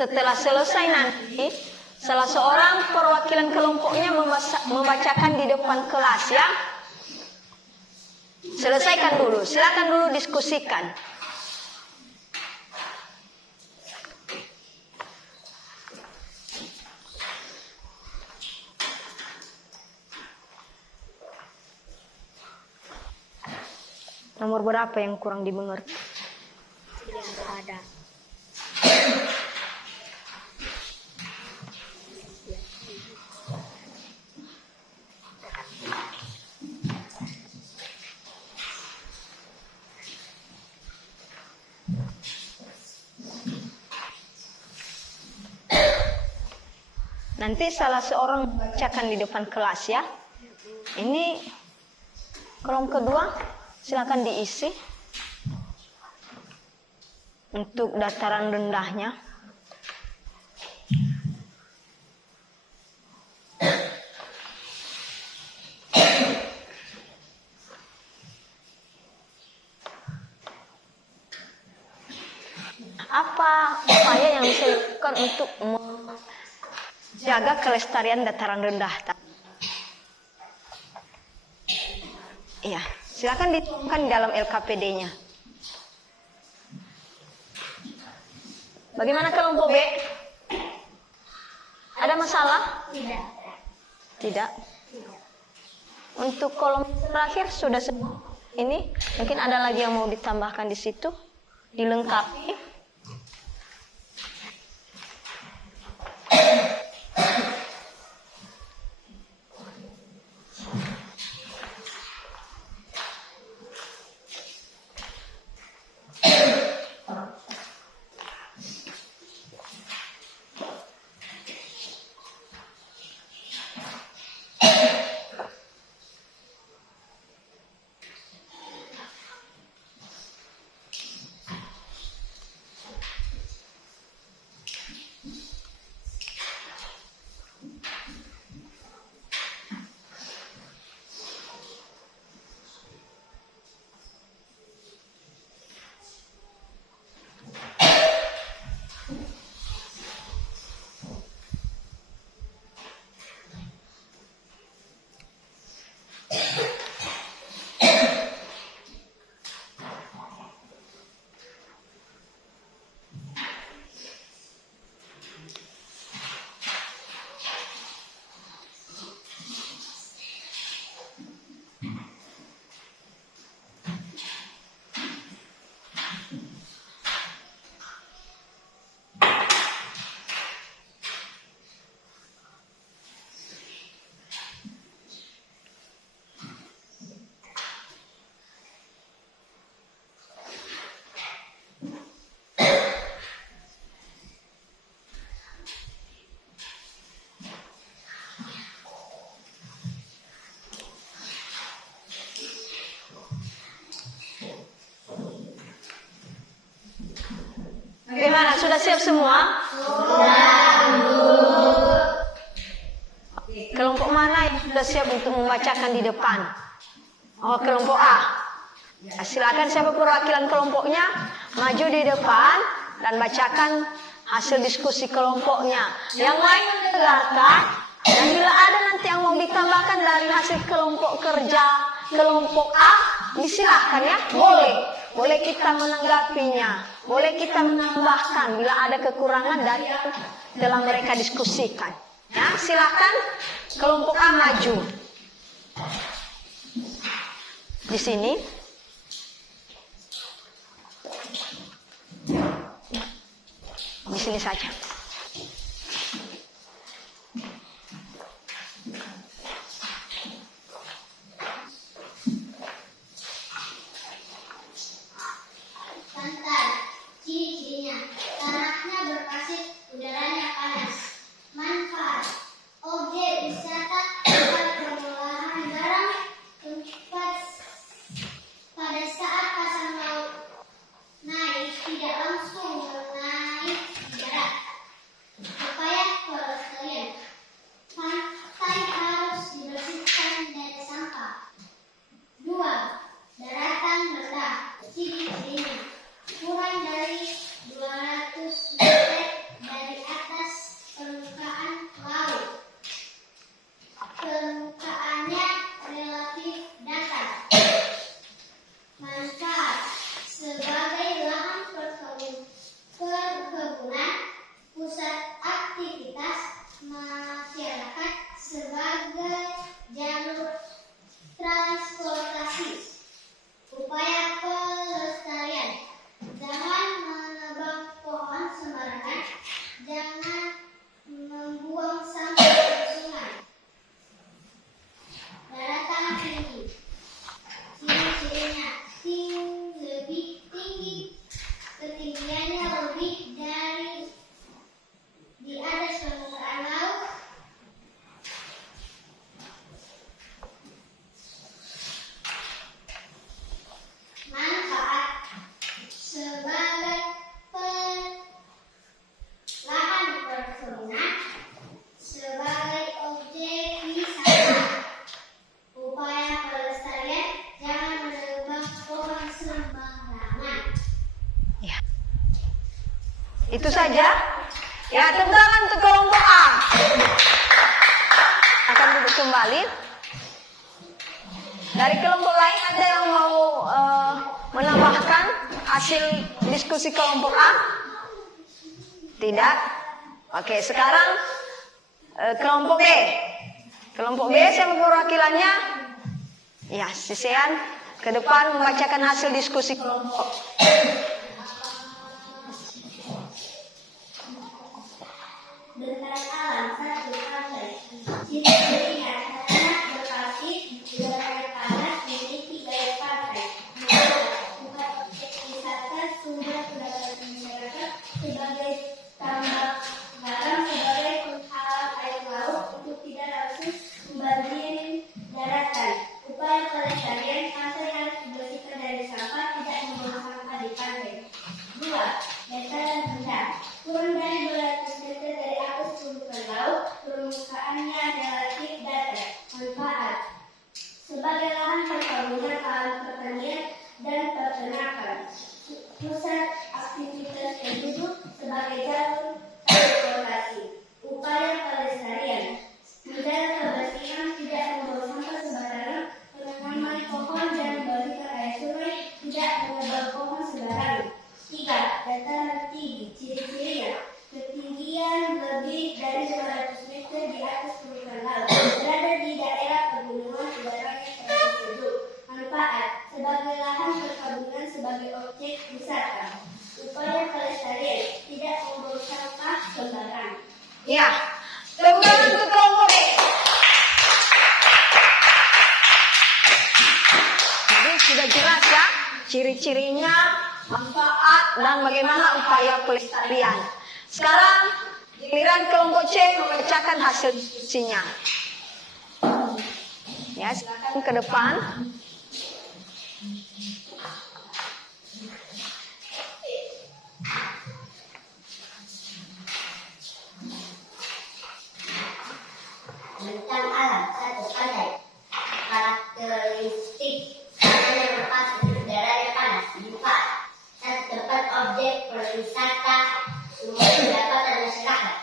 Setelah selesai nanti, salah seorang perwakilan kelompoknya membacakan di depan kelas ya. Selesaikan dulu, silakan dulu diskusikan. Nomor berapa yang kurang dimengerti? Yang ada. Nanti salah seorang bacakan di depan kelas ya. Ini Kolom kedua silakan diisi untuk dataran rendahnya. Apa upaya yang bisa dilakukan untuk menjaga kelestarian dataran rendah? Iya, silakan dituangkan di dalam LKPD-nya. Bagaimana kelompok B? Ada masalah? Tidak. Tidak. Untuk kolom terakhir sudah semua. Ini mungkin ada lagi yang mau ditambahkan di situ, dilengkapi. Bagaimana? Sudah siap semua? Oke, kelompok mana yang sudah siap untuk membacakan di depan? Oh, kelompok A. Ya, silakan siapa perwakilan kelompoknya maju di depan dan bacakan hasil diskusi kelompoknya. Yang lain mendengarkan, dan bila ada nanti yang mau ditambahkan dari hasil kelompok kerja kelompok A, disilahkan ya, boleh kita menanggapinya, boleh kita menambahkan bila ada kekurangan dari yang telah mereka diskusikan. Ya, silakan kelompok A maju. Di sini. Di sini saja. Santan, ciri-cirinya, tanahnya berpasir, udaranya panas. Manfaat, objek wisata, tempat pengolahan barang, tempat pada saat pasang laut naik tidak langsung menaik darat. Itu saja. Ya, tepuk tangan untuk kelompok A. Akan duduk kembali. Dari kelompok lain ada yang mau menambahkan hasil diskusi kelompok A? Tidak? Oke, sekarang kelompok B. Kelompok B siapa perwakilannya? Ya, Sisean ke depan membacakan hasil diskusi kelompok. Bentang alam satu pantai. Ciri-cirinya tanah berpasir, udaranya panas, memiliki gaya pantai. Bukan objek wisata sumber pendapatan masyarakat sebagai tambak garam, sebagai penghalang air laut untuk tidak langsung membanjiri daratan. Upaya pelestarian pantai harus dibersihkan dari sampah, tidak membuang sampah di pantai. 2. Dataran rendah. Kurang dari 200 meter dari atas permukaan laut, permukaannya relatif datar. Manfaat sebagai lahan perkebunan, alam pertanian, dan peternakan. Pusat aktivitas penduduk sebagai jalur transportasi. Upaya pelestarian menjaga kebersihan, tidak membuang sampah sembarangan, menanam pohon dan membersihkan air sungai, tidak menebang pohon sembarangan. 3. Dataran tinggi. Ciri-cirinya ketinggian lebih dari 200 meter di atas permukaan laut, berada di daerah pegunungan, udaranya terlalu sejuk. Manfaat sebagai lahan perkebunan, sebagai objek wisata. Upaya pelestarian tidak membuang sampah sembarangan. Ya, tepuk tangan untuk kelompok B. Jadi sudah jelas ya ciri-cirinya, manfaat, dan bagaimana upaya pelestarian. Sekarang giliran kelompok C membacakan hasil diskusinya. Ya, silakan ke depan. Bentang alam satu pantai. Karakteristik tanahnya berpasir, udaranya panas. Manfaat satu tempat objek perwisata, sumber pendapatan masyarakat.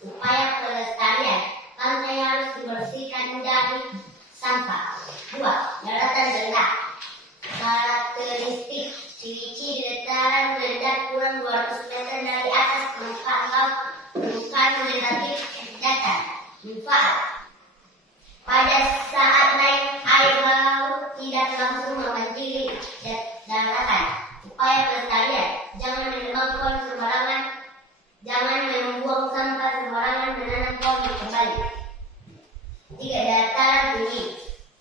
Upaya pelestarian pantai harus dibersihkan dari sampah. 2. Daratan rendah. Karakteristik ciri-ciri dataran rendah kurang 200 meter dari atas permukaan laut, permukaan relatif datar. Manfaat pada saat naik air laut tidak langsung membanjiri daratan. Upaya pelestarian jangan menebang pohon sembarangan, jangan membuang sampah sembarangan, menanam pohon kembali. 3. Dataran tinggi.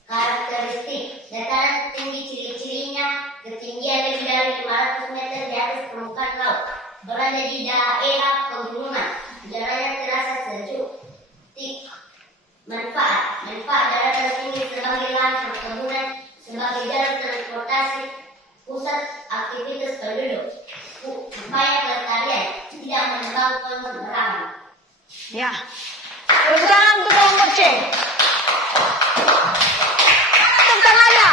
Karakteristik dataran tinggi, ciri-cirinya ketinggian lebih dari 500 meter di atas permukaan laut, berada di daerah pegunungan, udaranya terasa sejuk. Manfaat daratan tinggi sebagai lahan perkebunan, sebagai jalur transportasi, pusat aktivitas penduduk. Upaya pelestarian tidak menebang pohon sembarangan. Ya, tepuk tangan untuk kelompok C. Tepuk tangannya.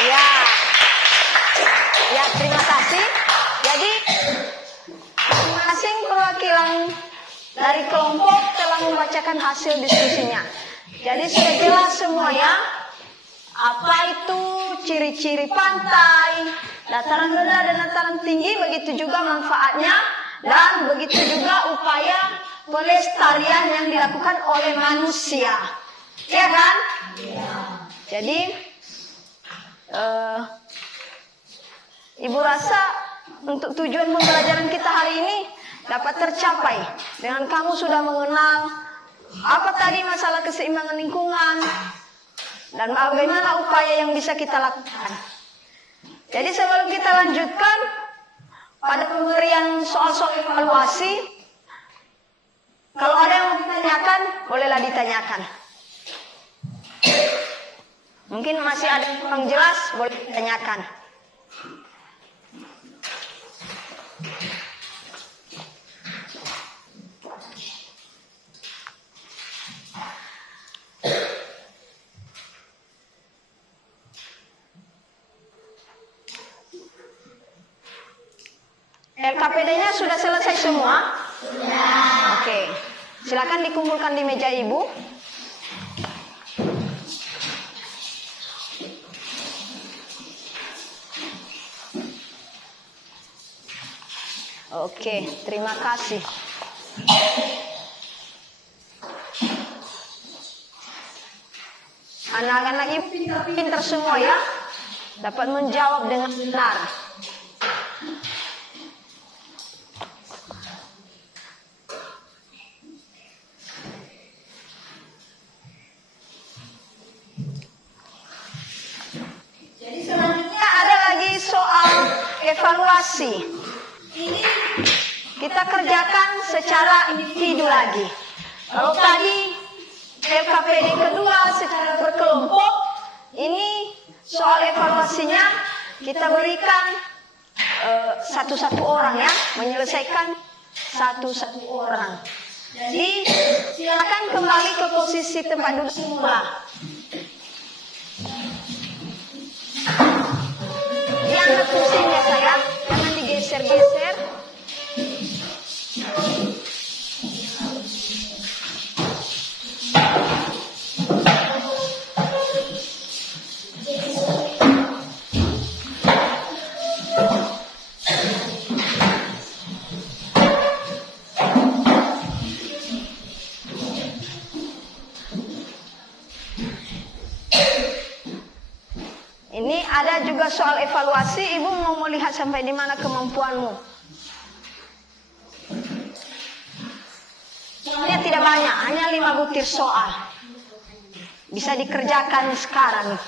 Ya, ya, terima kasih. Jadi masing-masing perwakilan dari kelompok telah membacakan hasil diskusinya. Jadi sudah jelas semuanya apa itu ciri-ciri pantai, dataran rendah dan dataran tinggi, begitu juga manfaatnya, dan begitu juga upaya pelestarian yang dilakukan oleh manusia. Ya kan? Jadi Ibu rasa untuk tujuan pembelajaran kita hari ini dapat tercapai dengan kamu sudah mengenal apa tadi masalah keseimbangan lingkungan dan bagaimana upaya yang bisa kita lakukan. Jadi sebelum kita lanjutkan pada pemberian soal-soal evaluasi, kalau ada yang mau ditanyakan, bolehlah ditanyakan. Mungkin masih ada yang kurang jelas, boleh ditanyakan. LKPD-nya sudah selesai semua? Sudah. Oke. Silakan dikumpulkan di meja Ibu. Oke, terima kasih. Anak-anak Ibu pintar semua ya. Dapat menjawab dengan benar. Jadi selanjutnya ada lagi soal evaluasi. Ini kita kerjakan secara individu lagi. Kalau tadi LKPD kedua secara berkelompok, ini soal evaluasinya kita berikan satu-satu orang ya, menyelesaikan satu-satu orang. Jadi silakan kembali ke posisi tempat duduk semula. Diangkat kursinya saya, jangan digeser-geser. Ini ada juga soal evaluasi. Ibu mau melihat sampai di mana kemampuanmu. Soalnya tidak banyak, hanya 5 butir soal. Bisa dikerjakan sekarang.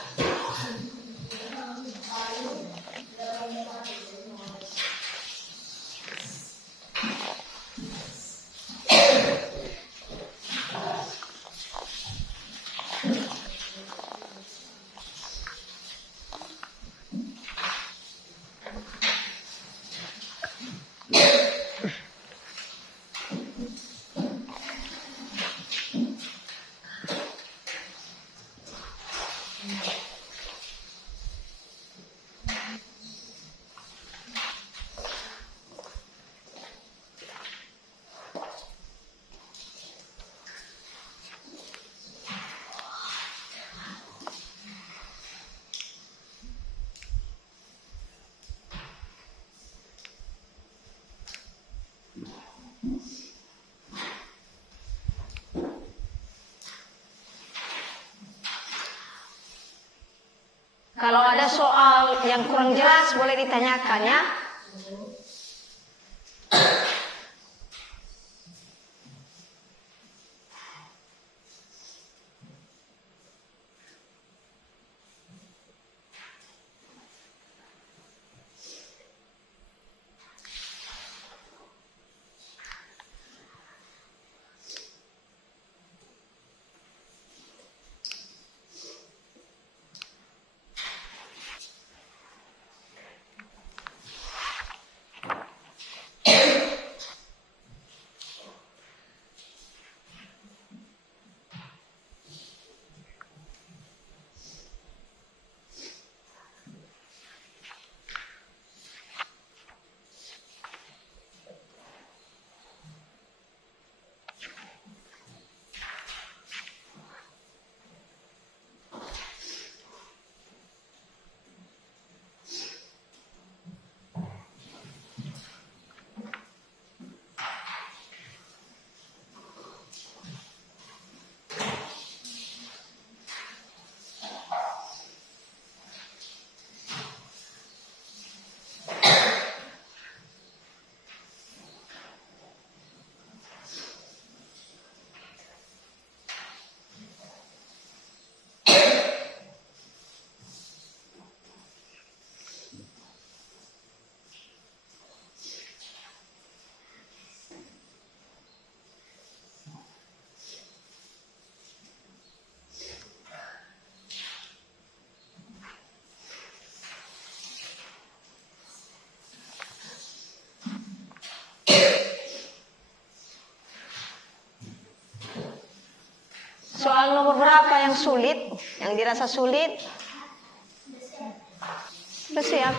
Kalau ada soal yang kurang jelas boleh ditanyakan ya. Soal nomor berapa yang sulit, yang dirasa sulit? Sudah siap?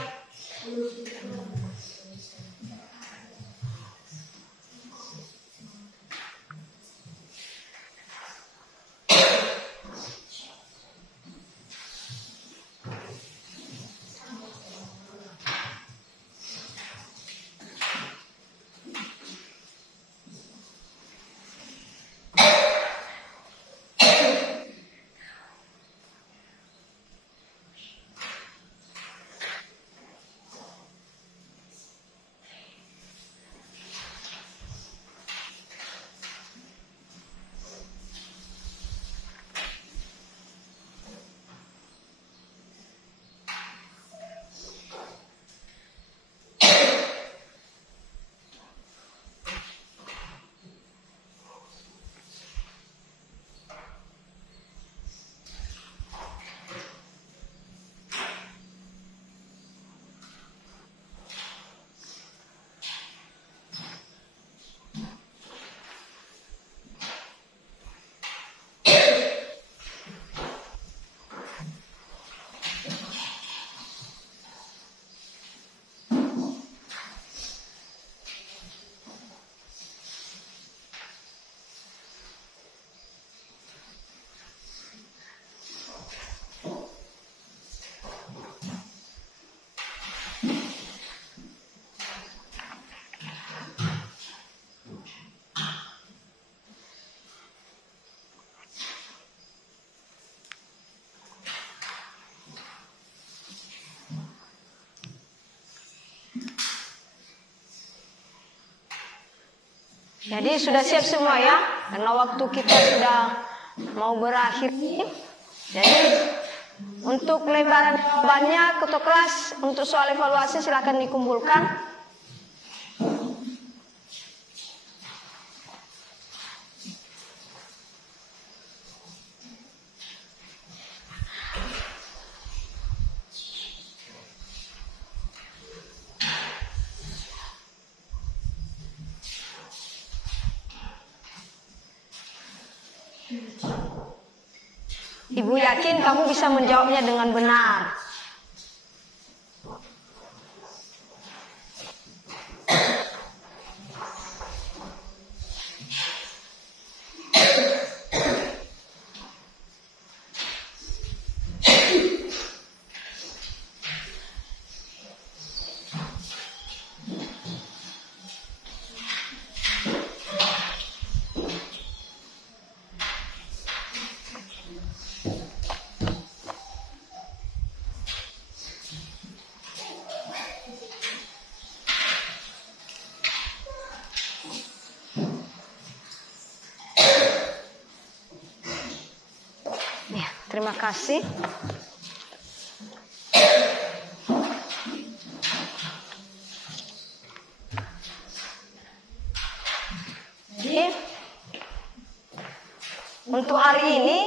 Jadi sudah siap semua ya, karena waktu kita sudah mau berakhir. Jadi untuk lembaran jawabannya ketua kelas untuk soal evaluasi silakan dikumpulkan. Ibu yakin kamu bisa menjawabnya dengan benar. Terima kasih. Jadi, untuk hari ini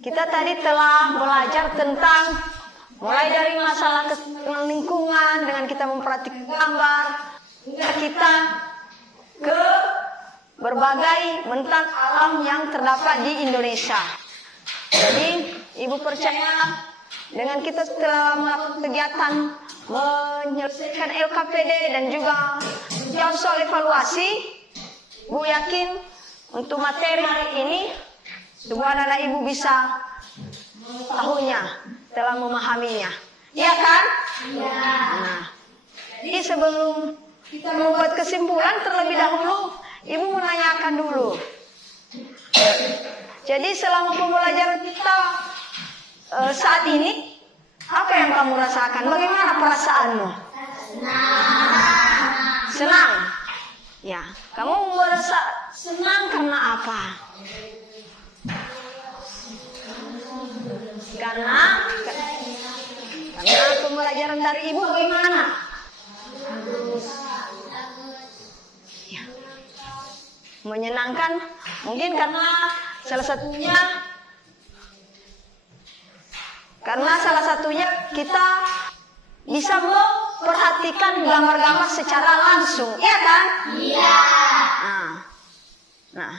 kita tadi telah belajar tentang mulai dari masalah lingkungan dengan kita memperhatikan gambar, hingga kita ke berbagai bentang alam yang terdapat di Indonesia. Jadi, Ibu percaya dengan kita setelah melakukan kegiatan menyelesaikan LKPD dan juga menjawab soal evaluasi, Ibu yakin untuk materi hari ini semua anak-anak Ibu bisa mengetahuinya, telah memahaminya. Iya kan? Iya. Nah, jadi sebelum kita membuat kesimpulan terlebih dahulu, Ibu menanyakan dulu. Jadi selama pembelajaran kita saat ini, apa yang kamu rasakan? Bagaimana perasaanmu? Senang. Ya, kamu merasa senang karena apa? Karena pembelajaran dari Ibu bagaimana? Ya. Menyenangkan, mungkin karena salah satunya kita bisa memperhatikan gambar-gambar secara langsung, iya kan? Iya. Nah,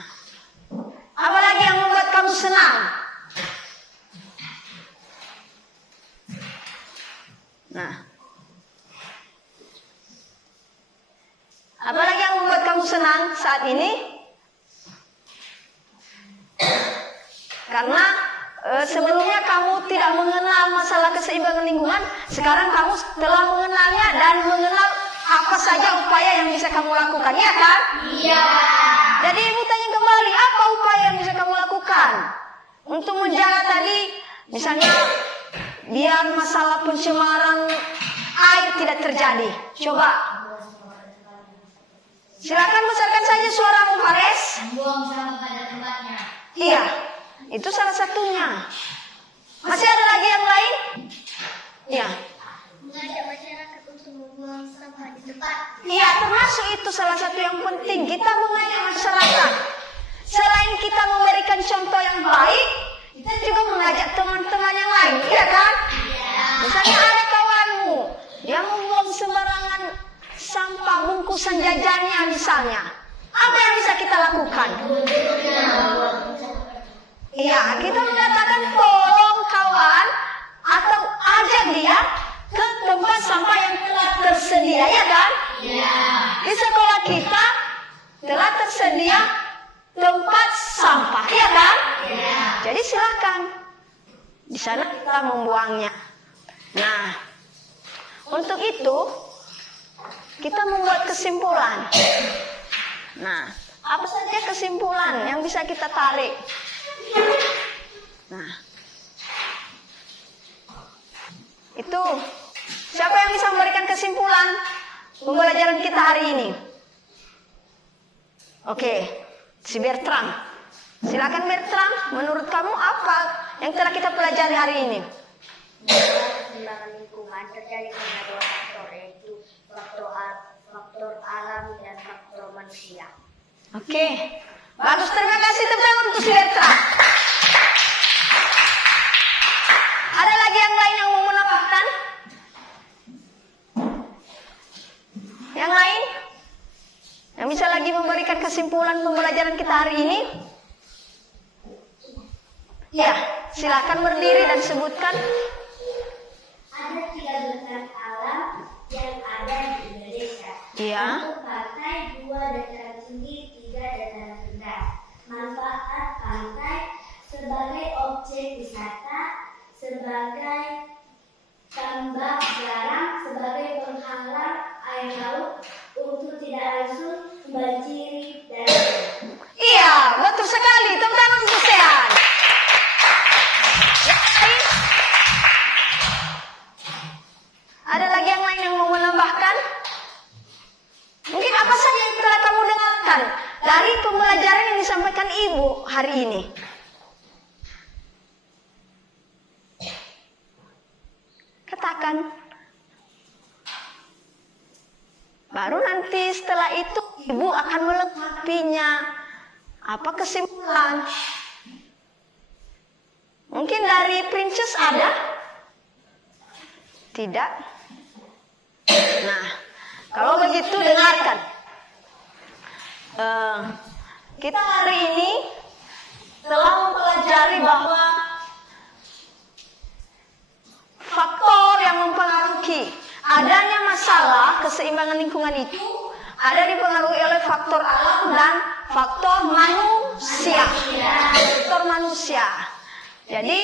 apa lagi yang membuat kamu senang? Nah, apa lagi yang membuat kamu senang saat ini? Karena sebelumnya kamu tidak mengenal masalah keseimbangan lingkungan, sekarang kamu telah mengenalnya dan mengenal apa saja upaya yang bisa kamu lakukan, ya kan? Iya. Jadi Ibu tanya kembali, apa upaya yang bisa kamu lakukan untuk menjaga tadi, misalnya biar masalah pencemaran air tidak terjadi? Coba. Silakan besarkan saja suaramu, Fares. Buang sampah pada tempatnya. Iya, itu salah satunya. Masih ada lagi yang lain? Iya. Mengajak masyarakat untuk membuang sampah di tempat. Iya, termasuk itu salah satu yang penting. Kita mengajak masyarakat. Selain kita memberikan contoh yang baik, kita juga mengajak teman-teman yang lain, iya kan? Iya. Misalnya ada kawanmu yang membuang sembarangan sampah bungkusan jajannya misalnya. Apa yang bisa kita lakukan? Iya, kita mengatakan tolong kawan atau ajak dia ke tempat sampah yang telah tersedia, ya kan? Iya. Di sekolah kita telah tersedia tempat sampah, ya kan? Iya. Jadi silakan di sana kita membuangnya. Nah, untuk itu kita membuat kesimpulan. Nah, apa saja kesimpulan yang bisa kita tarik? Nah, itu siapa yang bisa memberikan kesimpulan pembelajaran kita hari ini? Oke, si Bertrand. Silakan Bertrand, menurut kamu apa yang telah kita pelajari hari ini? Keseimbangan lingkungan terjadi karena dua faktor, yaitu faktor alam dan faktor manusia. Oke, bagus, terima kasih tepuk tangan untuk si Bertrand. Ada lagi yang lain yang mau menambahkan? Yang lain? Yang bisa lagi memberikan kesimpulan pembelajaran kita hari ini? Ya, silakan berdiri dan sebutkan. Ada 3 bencana alam yang ada di Indonesia. Iya. 1 pantai, 2 dataran tinggi, 3 dataran rendah. Manfaat pantai sebagai objek wisata, sebagai tambak garam, sebagai penghalang air laut untuk tidak langsung membanjiri danau. Iya, betul sekali. Tepuk tangan untuk Sean. Yang lain? Ada lagi yang lain yang mau menambahkan? Mungkin apa saja yang telah kamu dengarkan dari pembelajaran yang disampaikan Ibu hari ini? Katakan. Baru nanti setelah itu Ibu akan melengkapinya. Apa kesimpulan? Mungkin dari Princess ada? Tidak? Nah, kalau begitu dengarkan. Kita hari ini telah mempelajari bahwa faktor yang mempengaruhi adanya masalah keseimbangan lingkungan itu ada dipengaruhi oleh faktor alam dan faktor manusia. Faktor manusia. Jadi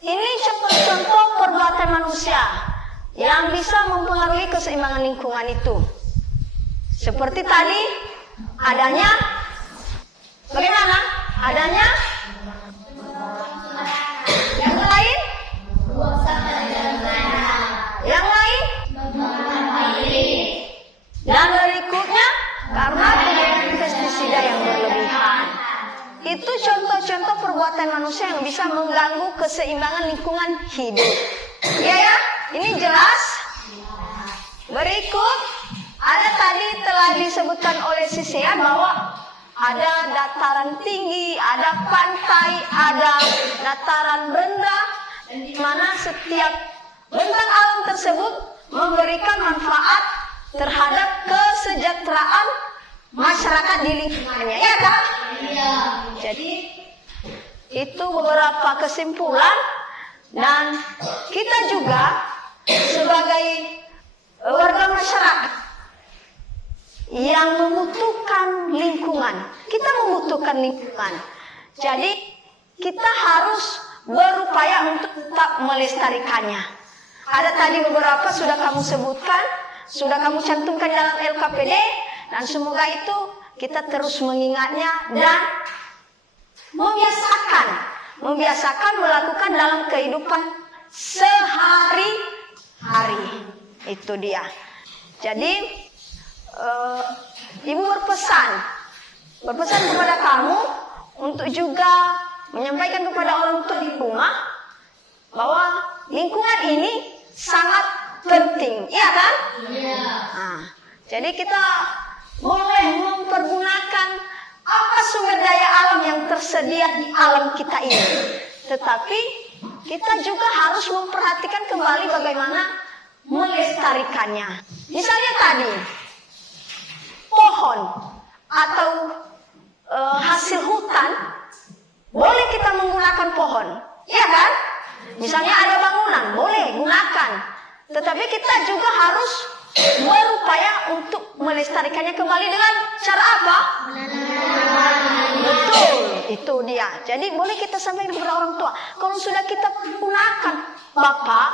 ini contoh-contoh perbuatan manusia yang bisa mempengaruhi keseimbangan lingkungan itu. Seperti tadi adanya bagaimana? Adanya yang lain? Yang lain? Dan berikutnya karena penggunaan pestisida yang berlebihan. Itu contoh-contoh perbuatan manusia yang bisa mengganggu keseimbangan lingkungan hidup. Ya ya? Ini jelas? Berikut ada tadi telah disebutkan oleh Sisea bahwa ada dataran tinggi, ada pantai, ada dataran rendah, di mana setiap bentang alam tersebut memberikan manfaat terhadap kesejahteraan masyarakat di lingkungannya, ya kan? Iya. Jadi itu beberapa kesimpulan, dan kita juga sebagai warga masyarakat yang membutuhkan lingkungan, kita membutuhkan lingkungan. Jadi kita harus berupaya untuk tetap melestarikannya. Ada tadi beberapa sudah kamu sebutkan, sudah kamu cantumkan dalam LKPD, dan semoga itu kita terus mengingatnya dan membiasakan melakukan dalam kehidupan sehari-hari. Itu dia. Jadi Ibu berpesan kepada kamu untuk juga menyampaikan kepada orang tua di rumah bahwa lingkungan ini sangat penting, iya kan? Iya. Nah, jadi kita boleh mempergunakan apa sumber daya alam yang tersedia di alam kita ini, tetapi kita juga harus memperhatikan kembali bagaimana melestarikannya. Misalnya tadi pohon atau hasil hutan, boleh kita menggunakan pohon, iya kan? Misalnya ada bangunan, boleh gunakan. Tetapi kita juga harus berupaya untuk melestarikannya kembali dengan cara apa? Betul, itu dia. Jadi boleh kita sampaikan kepada orang tua, kalau sudah kita gunakan Bapak,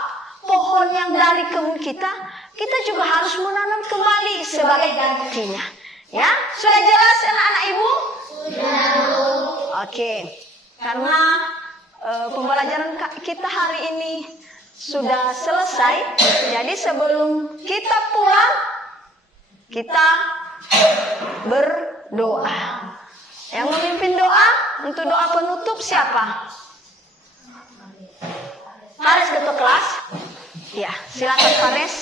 pohon yang dari kebun kita juga harus menanam kembali sebagai gantinya. Ya, sudah jelas anak-anak Ibu? Sudah. Oke, karena pembelajaran kita hari ini sudah selesai. Jadi sebelum kita pulang, kita berdoa. Yang memimpin doa untuk doa penutup siapa? Faris ketua kelas? Ya, silakan Faris.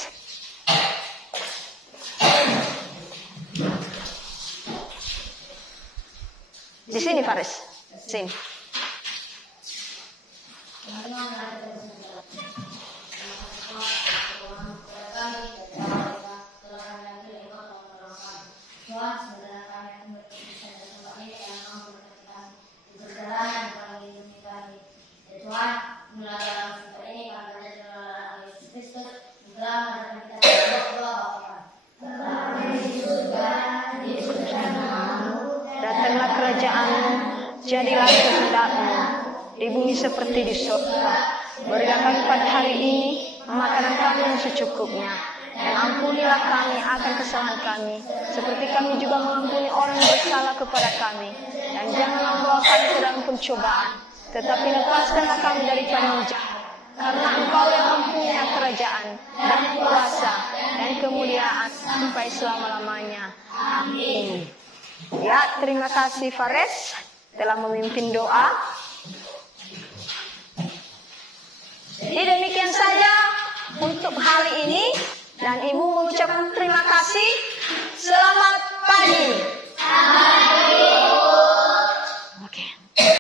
Di sini Faris. Sini. Datanglah kerajaan-Mu, jadilah kehendak-Mu di bumi seperti di surga. Berilah kami pada hari ini makanan kami yang secukupnya, dan ampunilah kami akan kesalahan kami, seperti kami juga mengampuni orang yang bersalah kepada kami. Dan janganlah membawa kami ke dalam pencobaan, tetapi lepaskanlah kami daripada yang jahat. Karena Engkau yang mempunyai kerajaan dan kuasa dan kemuliaan sampai selama-lamanya. Amin. Ya, terima kasih Faris telah memimpin doa. Jadi demikian saja untuk hari ini, dan Ibu mengucapkan terima kasih. Selamat pagi.